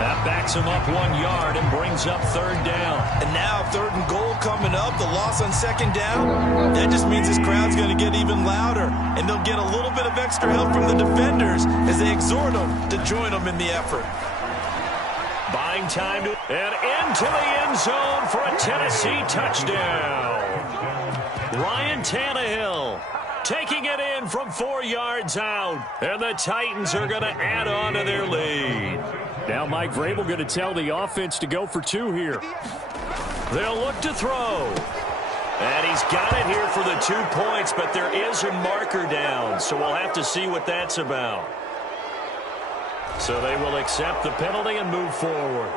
That backs him up 1 yard and brings up 3rd down. And now 3rd and goal coming up. The loss on 2nd down. That just means this crowd's going to get even louder. And they'll get a little bit of extra help from the defenders as they exhort them to join them in the effort. Buying time to, and into the end zone for a Tennessee touchdown. Ryan Tannehill taking it in from 4 yards out. And the Titans are going to add on to their lead. Now Mike Vrabel going to tell the offense to go for 2 here. They'll look to throw. And he's got it here for the 2 points, but there is a marker down, so we'll have to see what that's about. So they will accept the penalty and move forward.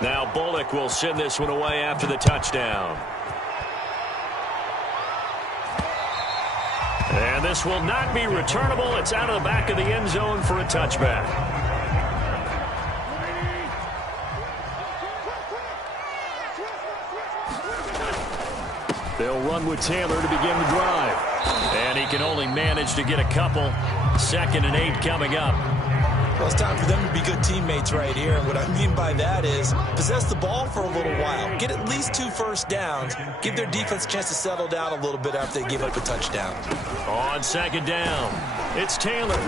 Now Bullock will send this one away after the touchdown. And this will not be returnable. It's out of the back of the end zone for a touchback. They'll run with Taylor to begin the drive. And he can only manage to get a couple. 2nd and 8 coming up. Well, it's time for them to be good teammates right here. And what I mean by that is possess the ball for a little while. Get at least 2 first downs. Give their defense a chance to settle down a little bit after they give up a touchdown. On 2nd down, it's Taylor.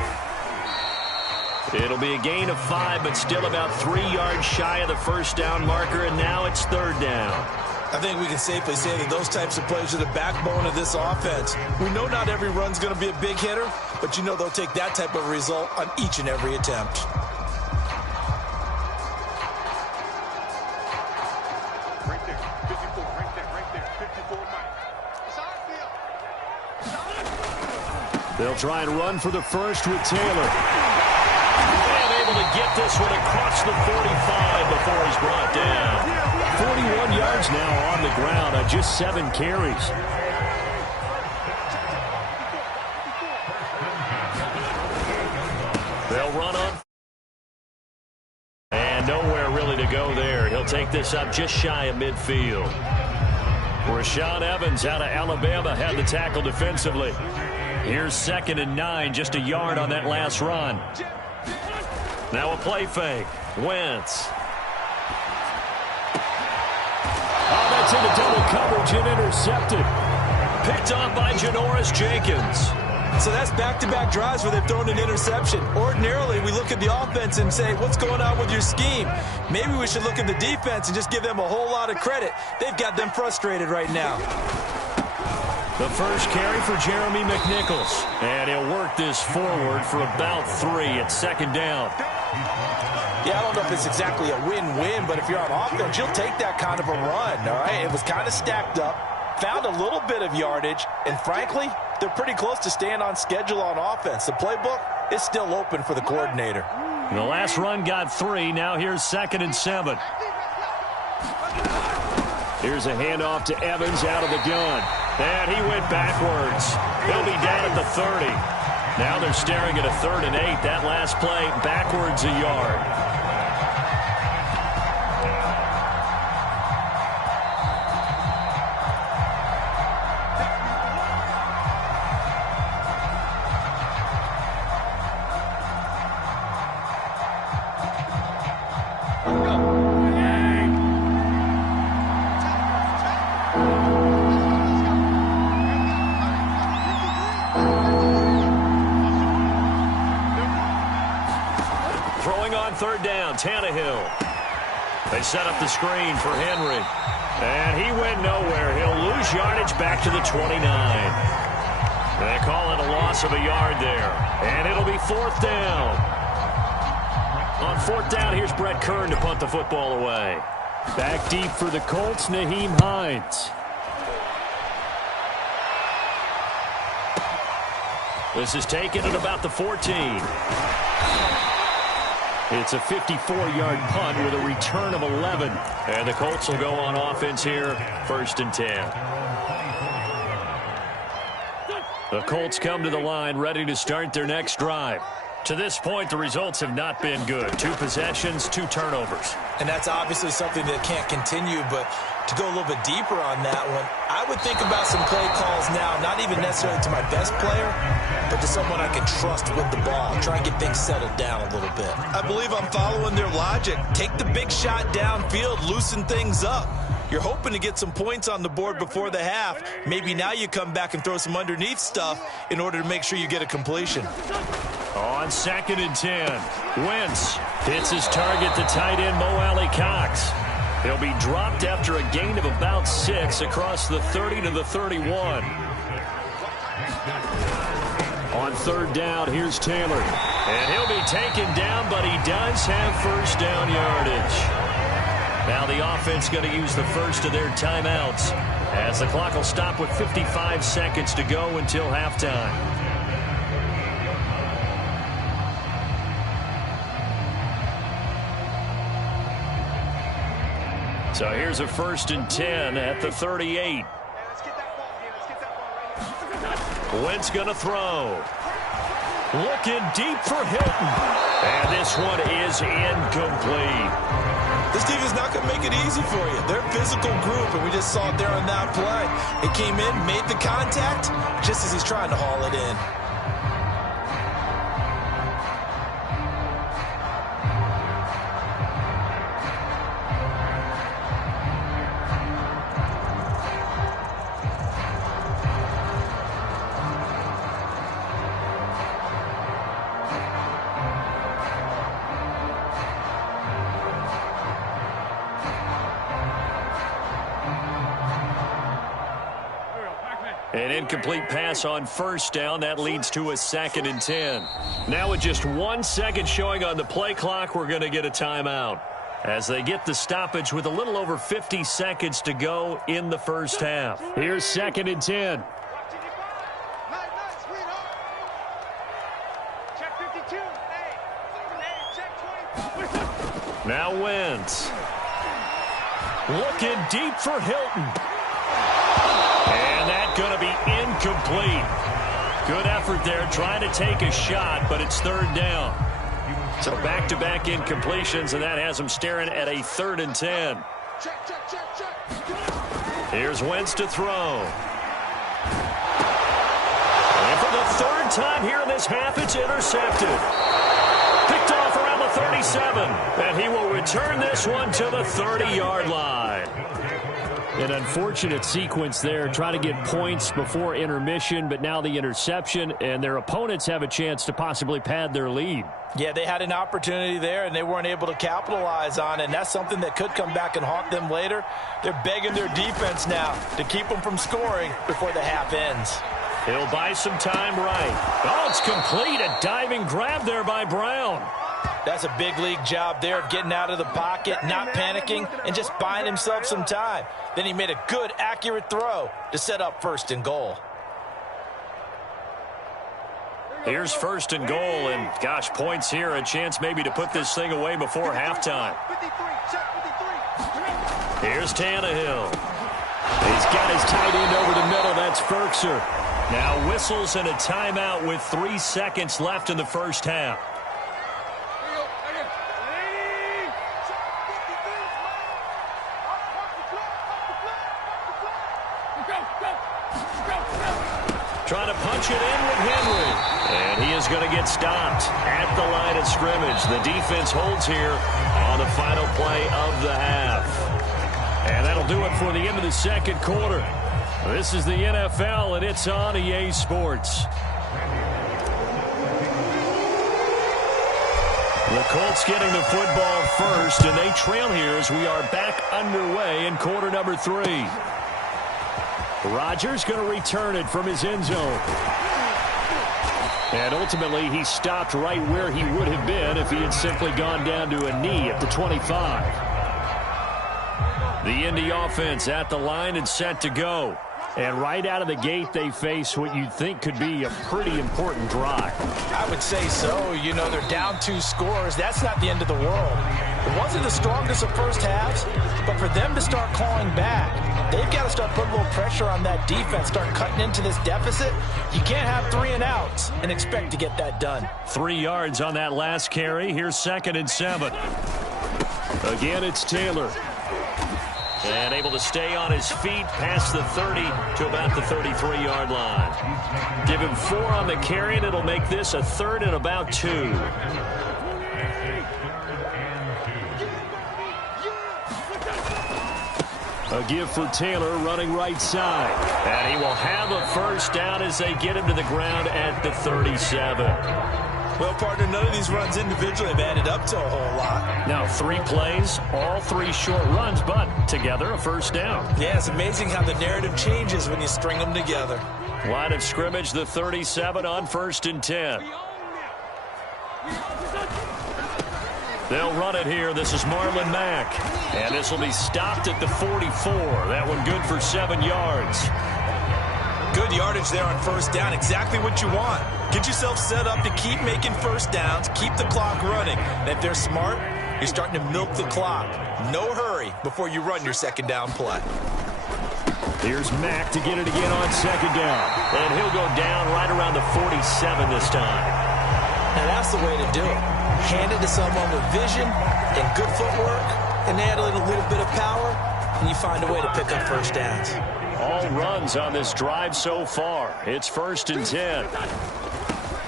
It'll be a gain of 5, but still about 3 yards shy of the first down marker, and now it's 3rd down. I think we can safely say that those types of plays are the backbone of this offense. We know not every run's going to be a big hitter, but you know they'll take that type of result on each and every attempt. They'll try and run for the first with Taylor. And able to get this one across the 45 before he's brought down. 41 yards now on the ground on just 7 carries. They'll run on. And nowhere really to go there. He'll take this up just shy of midfield. Rashaan Evans out of Alabama had the tackle defensively. Here's 2nd and 9, just a yard on that last run. Now a play fake. Wentz. Oh, that's into double coverage and intercepted. Picked off by Janoris Jenkins. So that's back-to-back drives where they've thrown an interception. Ordinarily, we look at the offense and say, what's going on with your scheme? Maybe we should look at the defense and just give them a whole lot of credit. They've got them frustrated right now. The first carry for Jeremy McNichols. And he'll work this forward for about 3 at 2nd down. Yeah, I don't know if it's exactly a win-win, but if you're on offense, you'll take that kind of a run, all right? It was kind of stacked up, found a little bit of yardage, and frankly, they're pretty close to staying on schedule on offense. The playbook is still open for the coordinator. The last run got 3. Now here's 2nd and 7. Here's a handoff to Evans out of the gun. And he went backwards. He'll be down at the 30. Now they're staring at a 3rd and 8. That last play backwards a yard. Tannehill. They set up the screen for Henry. And he went nowhere. He'll lose yardage back to the 29. They call it a loss of a yard there. And it'll be 4th down. On 4th down, here's Brett Kern to punt the football away. Back deep for the Colts, Naheem Hines. This is taken at about the 14. It's a 54-yard punt with a return of 11. And the Colts will go on offense here, 1st and 10. The Colts come to the line ready to start their next drive. To this point, the results have not been good. 2 possessions, 2 turnovers. And that's obviously something that can't continue, but to go a little bit deeper on that one, I would think about some play calls now, not even necessarily to my best player, but to someone I can trust with the ball. Try and get things settled down a little bit. I believe I'm following their logic. Take the big shot downfield, loosen things up. You're hoping to get some points on the board before the half. Maybe now you come back and throw some underneath stuff in order to make sure you get a completion. On 2nd and 10, Wentz hits his target, the tight end Mo Alley Cox. He'll be dropped after a gain of about 6 across the 30 to the 31. On 3rd down, here's Taylor. And he'll be taken down, but he does have 1st down yardage. Now the offense going to use the first of their timeouts as the clock will stop with 55 seconds to go until halftime. So here's a 1st and 10 at the 38. Wentz going to throw. Looking deep for Hilton. And this one is incomplete. This defense is not going to make it easy for you. They're a physical group, and we just saw it there on that play. It came in, made the contact, just as he's trying to haul it in. An incomplete pass on 1st down. That leads to a 2nd and 10. Now with just 1 second showing on the play clock, we're going to get a timeout as they get the stoppage with a little over 50 seconds to go in the first half. Here's 2nd and 10. 2. Hey, check 20. Now Wentz. Looking deep for Hilton. And that's going to be incomplete. Good effort there trying to take a shot, but it's third down. So back-to-back incompletions, and that has them staring at a 3rd and 10. Check. Here's Wentz to throw. And for the 3rd time here in this half, it's intercepted. Picked off around the 37, and he will return this one to the 30-yard line. An unfortunate sequence there, trying to get points before intermission, but now the interception, and their opponents have a chance to possibly pad their lead. Yeah, they had an opportunity there, and they weren't able to capitalize on it, and that's something that could come back and haunt them later. They're begging their defense now to keep them from scoring before the half ends. He'll buy some time right. Oh, it's complete. A diving grab there by Brown. That's a big league job there of getting out of the pocket, not panicking, and just buying himself some time. Then he made a good, accurate throw to set up 1st and goal. Here's 1st and goal, and gosh, points here, a chance maybe to put this thing away before halftime. 53, check 53. Here's Tannehill. He's got his tight end over the middle. That's Ferkser. Now whistles and a timeout with 3 seconds left in the first half. Trying to punch it in with Henry. And he is going to get stopped at the line of scrimmage. The defense holds here on the final play of the half. And that'll do it for the end of the second quarter. This is the NFL, and it's on EA Sports. The Colts getting the football first, and they trail here as we are back underway in quarter number 3. Rodgers going to return it from his end zone. And ultimately, he stopped right where he would have been if he had simply gone down to a knee at the 25. The Indy offense at the line and set to go. And right out of the gate, they face what you'd think could be a pretty important drive. I would say so. You know, they're down 2 scores. That's not the end of the world. It wasn't the strongest of first halves, but for them to start clawing back, they've got to start putting a little pressure on that defense, start cutting into this deficit. You can't have 3 and outs and expect to get that done. 3 yards on that last carry. Here's 2nd and 7. Again, it's Taylor. And able to stay on his feet past the 30 to about the 33-yard line. Give him 4 on the carry, and it'll make this a 3rd and about 2. A give for Taylor running right side. And he will have a first down as they get him to the ground at the 37. Well, partner, none of these runs individually have added up to a whole lot. Now 3 plays, all 3 short runs, but together a first down. Yeah, it's amazing how the narrative changes when you string them together. Line of scrimmage, the 37 on 1st and 10. They'll run it here. This is Marlon Mack. And this will be stopped at the 44. That one good for 7 yards. Good yardage there on first down. Exactly what you want. Get yourself set up to keep making first downs, keep the clock running. And if they're smart, you're starting to milk the clock. No hurry before you run your second down play. Here's Mack to get it again on 2nd down. And he'll go down right around the 47 this time. Now that's the way to do it. Hand it to someone with vision and good footwork, and add a little bit of power, and you find a way to pick up first downs. All runs on this drive so far. It's 1st and 10.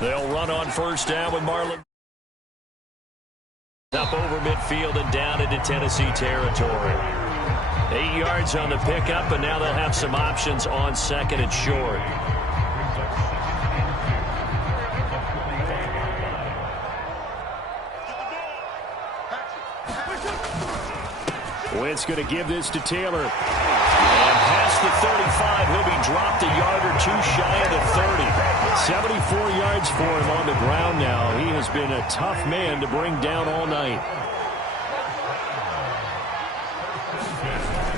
They'll run on first down with Marlon. Up over midfield and down into Tennessee territory. 8 yards on the pickup, and now they'll have some options on 2nd and short. Wentz going to give this to Taylor. And past the 35, he'll be dropped a yard or 2 shy of the 30. 74 yards for him on the ground now. He has been a tough man to bring down all night.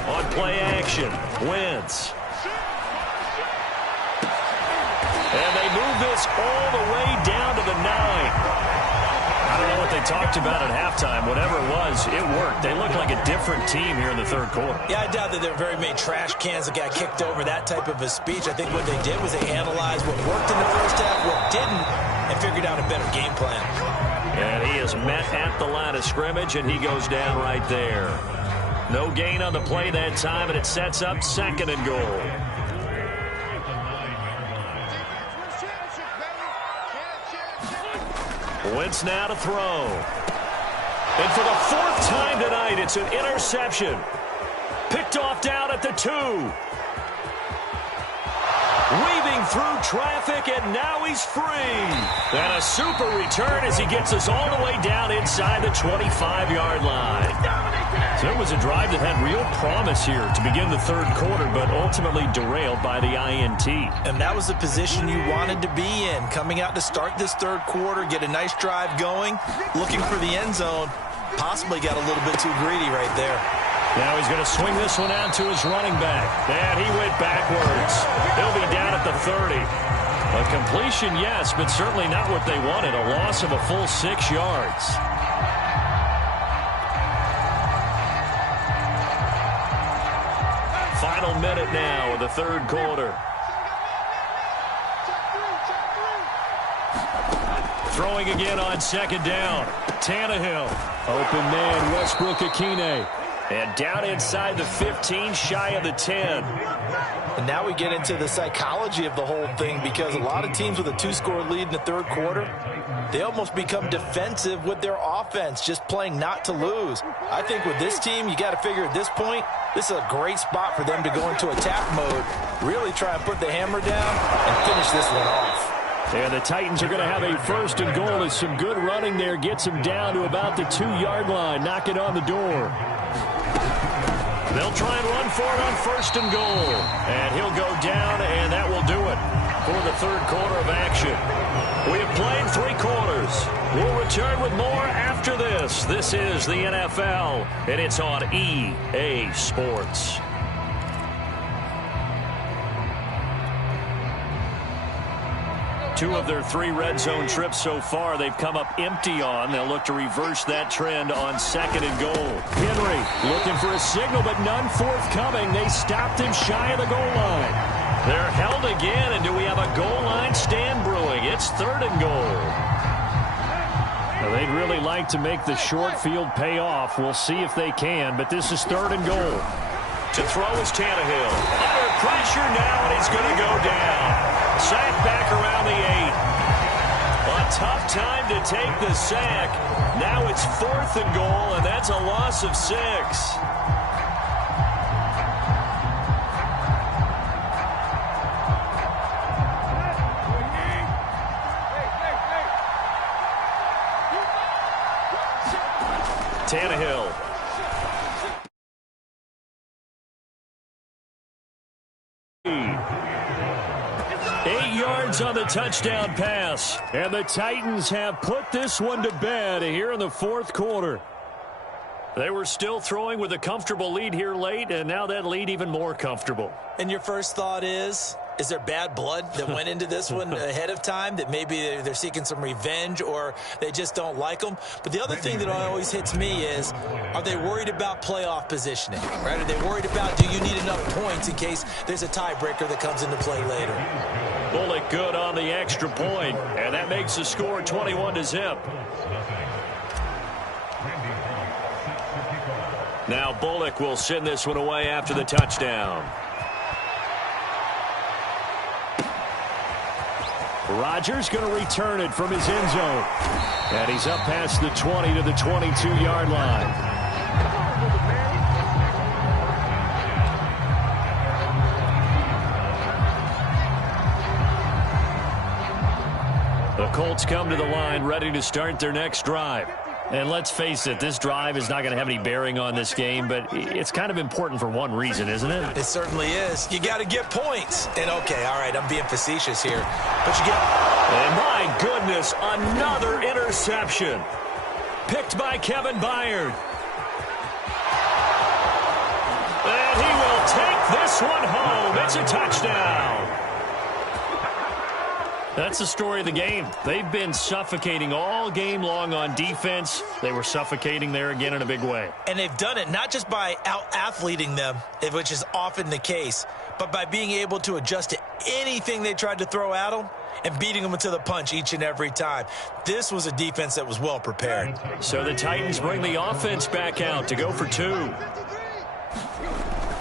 On play action, Wentz. And they move this all the way down to the 9. talked about at halftime, whatever it was, it worked. They looked like a different team here in the third quarter. Yeah, I doubt that there were very many trash cans that got kicked over, that type of a speech. I think what they did was they analyzed what worked in the first half, what didn't, and figured out a better game plan. And he is met at the line of scrimmage, and he goes down right there. No gain on the play that time, and it sets up 2nd and goal. Wentz now to throw. And for the 4th time tonight, it's an interception. Picked off down at the 2. Weaving through traffic, and now he's free. And a super return as he gets us all the way down inside the 25-yard line. So it was a drive that had real promise here to begin the third quarter, but ultimately derailed by the INT. And that was the position you wanted to be in. Coming out to start this third quarter, get a nice drive going, looking for the end zone. Possibly got a little bit too greedy right there. Now he's going to swing this one out to his running back. And he went backwards. He'll be down at the 30. A completion, yes, but certainly not what they wanted. A loss of a full 6 yards. Final minute now of the third quarter. Throwing again on 2nd down. Tannehill. Open man, Westbrook-Akine. And down inside the 15, shy of the 10. And now we get into the psychology of the whole thing, because a lot of teams with a 2-score lead in the third quarter, they almost become defensive with their offense, just playing not to lose. I think with this team, you got to figure at this point, this is a great spot for them to go into attack mode, really try and put the hammer down and finish this one off. And the Titans are going to have a 1st and goal as some good running there gets them down to about the 2-yard line. Knock it on the door. They'll try and run for it on 1st and goal. And he'll go down, and that will do it for the third quarter of action. We have played 3 quarters. We'll return with more after this. This is the NFL, and it's on EA Sports. Two of their 3 red zone trips so far, they've come up empty on. They'll look to reverse that trend on 2nd and goal. Henry looking for a signal, but none forthcoming. They stopped him shy of the goal line. They're held again, and do we have a goal line stand brewing? It's 3rd and goal. Now, they'd really like to make the short field pay off. We'll see if they can, but this is 3rd and goal. To throw is Tannehill. Under pressure now, and he's going to go down. Sack back around the 8. A tough time to take the sack. Now it's 4th and goal, and that's a loss of 6. Tannehill. On the touchdown pass. And the Titans have put this one to bed here in the 4th quarter. They were still throwing with a comfortable lead here late, and now that lead even more comfortable. And your first thought is there bad blood that went into this one ahead of time, that maybe they're seeking some revenge or they just don't like them? But the other thing that always hits me is, are they worried about playoff positioning? Right? Are they worried about, do you need enough points in case there's a tiebreaker that comes into play later? Bullock good on the extra point, and that makes the score 21-0. Now Bullock will send this one away after the touchdown. Rodgers going to return it from his end zone. And he's up past the 20 to the 22-yard line. The Colts come to the line ready to start their next drive. And let's face it, this drive is not going to have any bearing on this game, but it's kind of important for one reason, isn't it? It certainly is. You got to get points. And, okay, all right, I'm being facetious here. But you get... And my goodness, another interception. Picked by Kevin Byard. And he will take this one home. It's a touchdown. That's the story of the game. They've been suffocating all game long on defense. They were suffocating there again in a big way. And they've done it not just by out-athleting them, which is often the case, but by being able to adjust to anything they tried to throw at them and beating them to the punch each and every time. This was a defense that was well prepared. So the Titans bring the offense back out to go for 2.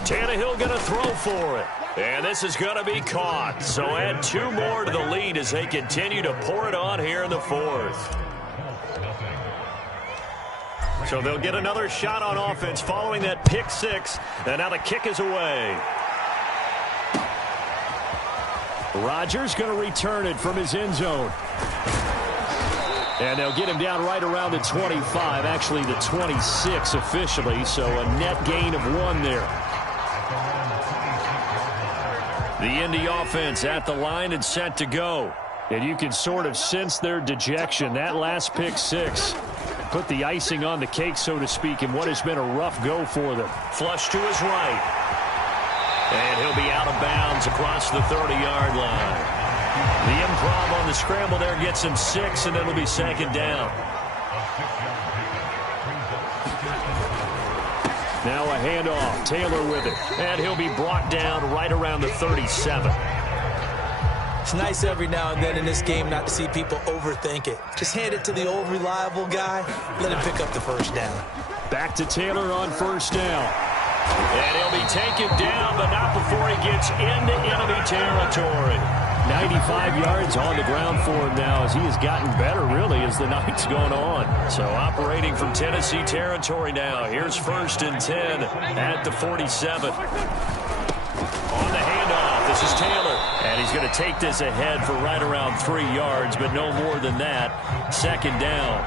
Tannehill going to throw for it. And this is going to be caught. So add 2 more to the lead as they continue to pour it on here in the 4th. So they'll get another shot on offense following that pick 6. And now the kick is away. Rodgers going to return it from his end zone. And they'll get him down right around the 25, actually the 26 officially, so a net gain of 1 there. The Indy offense at the line and set to go. And you can sort of sense their dejection. That last pick 6 put the icing on the cake, so to speak, in what has been a rough go for them. Flush to his right. And he'll be out of bounds across the 30-yard line. The improv on the scramble there gets him 6, and it'll be 2nd down. Now a handoff. Taylor with it. And he'll be brought down right around the 37. It's nice every now and then in this game not to see people overthink it. Just hand it to the old reliable guy. Let him pick up the 1st down. Back to Taylor on 1st down. And he'll be taken down, but not before he gets into enemy territory. 95 yards on the ground for him now as he has gotten better, really, as the night's gone on. So operating from Tennessee territory now. Here's 1st and 10 at the 47. On the handoff, this is Taylor. And he's going to take this ahead for right around 3 yards, but no more than that. 2nd down.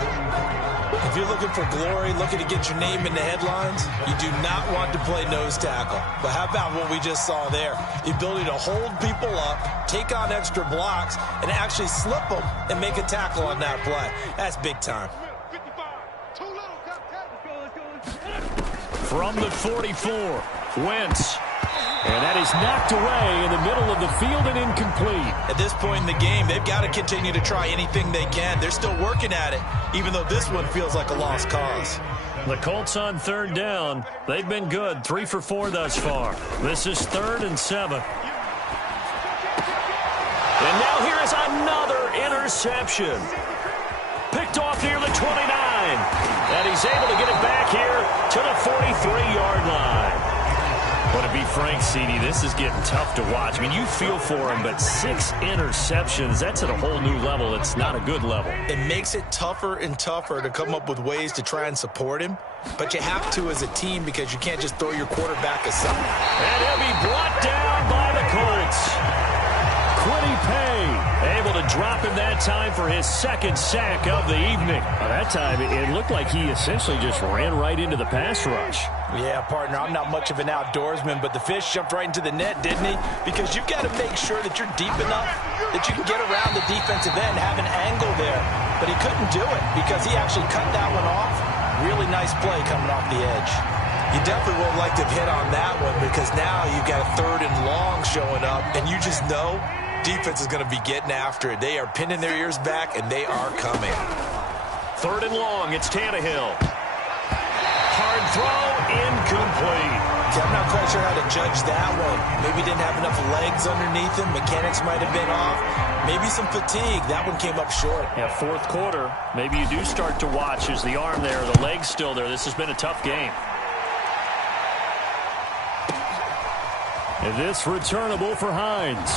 If you're looking for glory, looking to get your name in the headlines, you do not want to play nose tackle. But how about what we just saw there? The ability to hold people up, take on extra blocks, and actually slip them and make a tackle on that play. That's big time. From the 44, Wentz. And that is knocked away in the middle of the field and incomplete. At this point in the game, they've got to continue to try anything they can. They're still working at it, even though this one feels like a lost cause. The Colts on 3rd down. They've been good, 3 for 4 thus far. This is 3rd and 7. And now here is another interception. Picked off near the 29. And he's able to get it back here to the 43-yard line. But to be frank, CD, this is getting tough to watch. I mean, you feel for him, but 6 interceptions, that's at a whole new level. It's not a good level. It makes it tougher and tougher to come up with ways to try and support him. But you have to as a team because you can't just throw your quarterback aside. And he'll be brought down by the Colts. Quiddy Pay able to drop him that time for his 2nd sack of the evening. That time, it looked like he essentially just ran right into the pass rush. Yeah, partner, I'm not much of an outdoorsman, but the fish jumped right into the net, didn't he? Because you've got to make sure that you're deep enough that you can get around the defensive end, have an angle there. But he couldn't do it because he actually cut that one off. Really nice play coming off the edge. You definitely would like to have hit on that one because now you've got a 3rd and long showing up, and you just know defense is going to be getting after it. They are pinning their ears back, and they are coming. 3rd and long, it's Tannehill. Hard throw, incomplete. Okay, I'm not quite sure how to judge that one. Maybe didn't have enough legs underneath him. Mechanics might have been off. Maybe some fatigue. That one came up short. Yeah, 4th quarter. Maybe you do start to watch as the arm there, the leg's still there. This has been a tough game. And this returnable for Hines.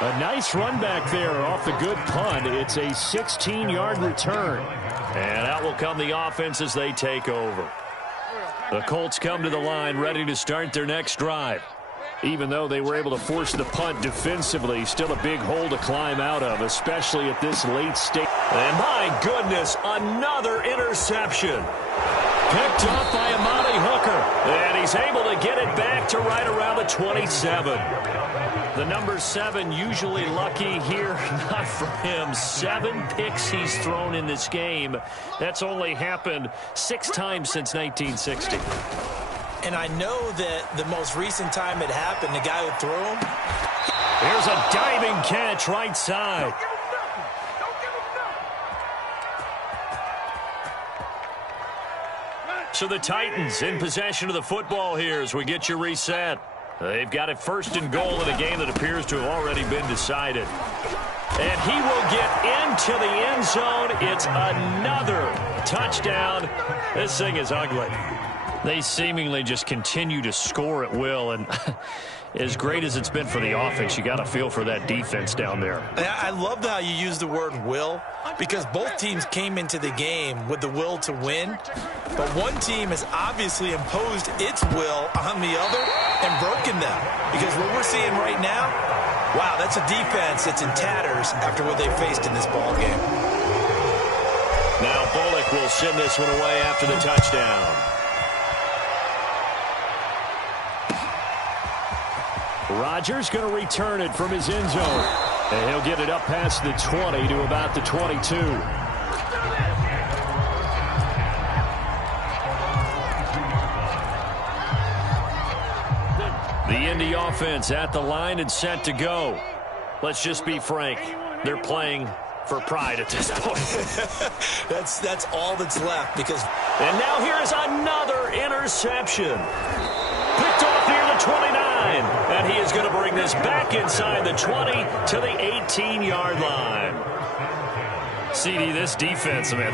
A nice run back there off the good punt. It's a 16-yard return. And out will come the offense as they take over. The Colts come to the line ready to start their next drive. Even though they were able to force the punt defensively, still a big hole to climb out of, especially at this late stage. And my goodness, another interception. Picked off by Amani Hooker. And he's able to get it back to right around the 27. The number 7 usually lucky here. Not for him. 7 picks he's thrown in this game. That's only happened 6 times since 1960. And I know that the most recent time it happened, the guy who threw him, Here's a diving catch right side. So the Titans in possession of the football here as we get you reset. They've got it first and goal in a game that appears to have already been decided. And he will get into the end zone. It's another touchdown. This thing is ugly. They seemingly just continue to score at will, and as great as it's been for the offense, you got to feel for that defense down there. I love how you use the word will, because both teams came into the game with the will to win, but one team has obviously imposed its will on the other and broken them, because what we're seeing right now, wow, that's a defense that's in tatters after what they faced in this ball game. Now Bullock will send this one away after the touchdown. Rodgers going to return it from his end zone. And he'll get it up past the 20 to about the 22. The Indy offense at the line and set to go. Let's just be frank. They're playing for pride at this point. That's all that's left because... And now here's another interception. Picked off near the 29. And he is going to bring this back inside the 20 to the 18-yard line. CD, this defense, man,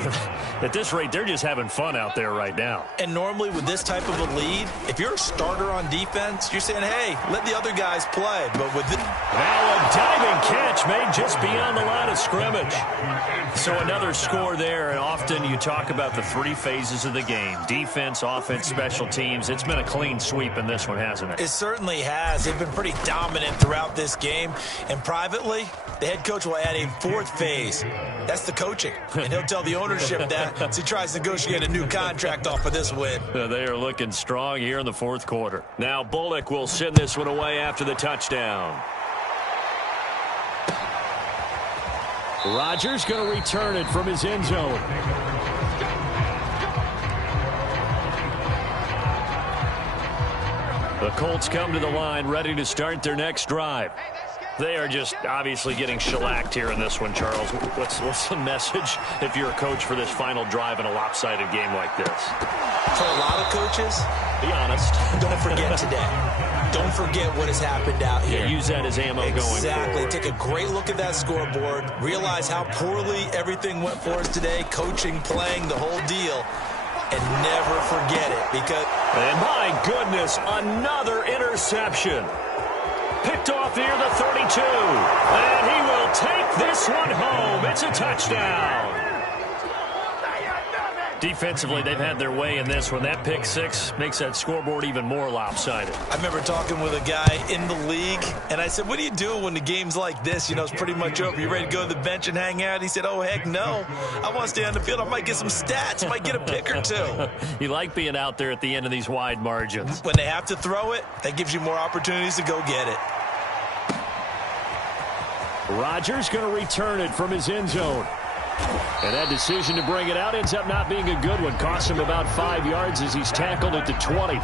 at this rate, they're just having fun out there right now. And normally with this type of a lead, if you're a starter on defense, you're saying, hey, let the other guys play. But with this... Now a diving catch made just beyond the line of scrimmage. So another score there, and often you talk about the three phases of the game. Defense, offense, special teams. It's been a clean sweep in this one, hasn't it? It certainly has. They've been pretty dominant throughout this game. And privately, the head coach will add a fourth phase. That's the coaching. And he'll tell the ownership that as he tries to negotiate a new contract off of this win. They are looking strong here in the fourth quarter. Now Bullock will send this one away after the touchdown. Rodgers going to return it from his end zone. The Colts come to the line ready to start their next drive. They are just obviously getting shellacked here in this one, Charles. What's the message if you're a coach for this final drive in a lopsided game like this? For a lot of coaches, be honest. Don't forget today. Don't forget what has happened out here. Yeah, use that as ammo going forward. Exactly. Take a great look at that scoreboard. Realize how poorly everything went for us today. Coaching, playing, the whole deal. And never forget it because... And my goodness, another interception. Picked off near the 32. And he will take this one home. It's a touchdown. Defensively, they've had their way in this one. That pick six makes that scoreboard even more lopsided. I remember talking with a guy in the league, and I said, what do you do when the game's like this? You know, it's pretty much over. You ready to go to the bench and hang out? He said, oh, heck no. I want to stay on the field. I might get some stats. I might get a pick or two. You like being out there at the end of these wide margins. When they have to throw it, that gives you more opportunities to go get it. Rodgers going to return it from his end zone. And that decision to bring it out ends up not being a good one. Cost him about 5 yards as he's tackled at the 20.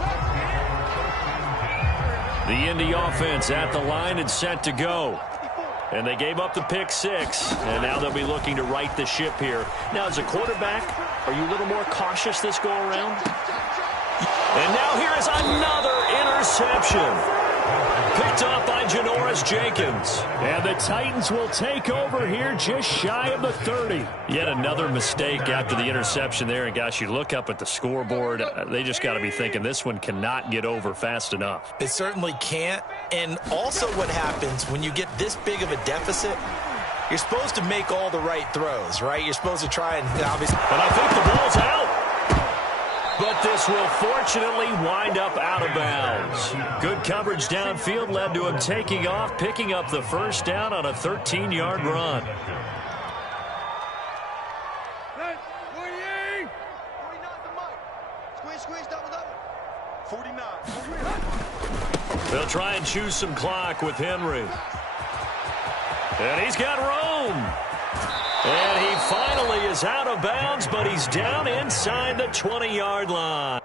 The Indy offense at the line and set to go. And they gave up the pick six. And now they'll be looking to right the ship here. Now, as a quarterback, are you a little more cautious this go around? And now here is another interception. Picked up by Janoris Jenkins. And the Titans will take over here just shy of the 30. Yet another mistake after the interception there. And, gosh, you look up at the scoreboard. They just got to be thinking this one cannot get over fast enough. It certainly can't. And also what happens when you get this big of a deficit, you're supposed to make all the right throws, right? You're supposed to try and obviously. But I think the ball's out. But this will fortunately wind up out of bounds. Good coverage downfield led to him taking off, picking up the first down on a 13-yard run. 49. They'll try and choose some clock with Henry. And he's got room. And he finally is out of bounds, but he's down inside the 20-yard line.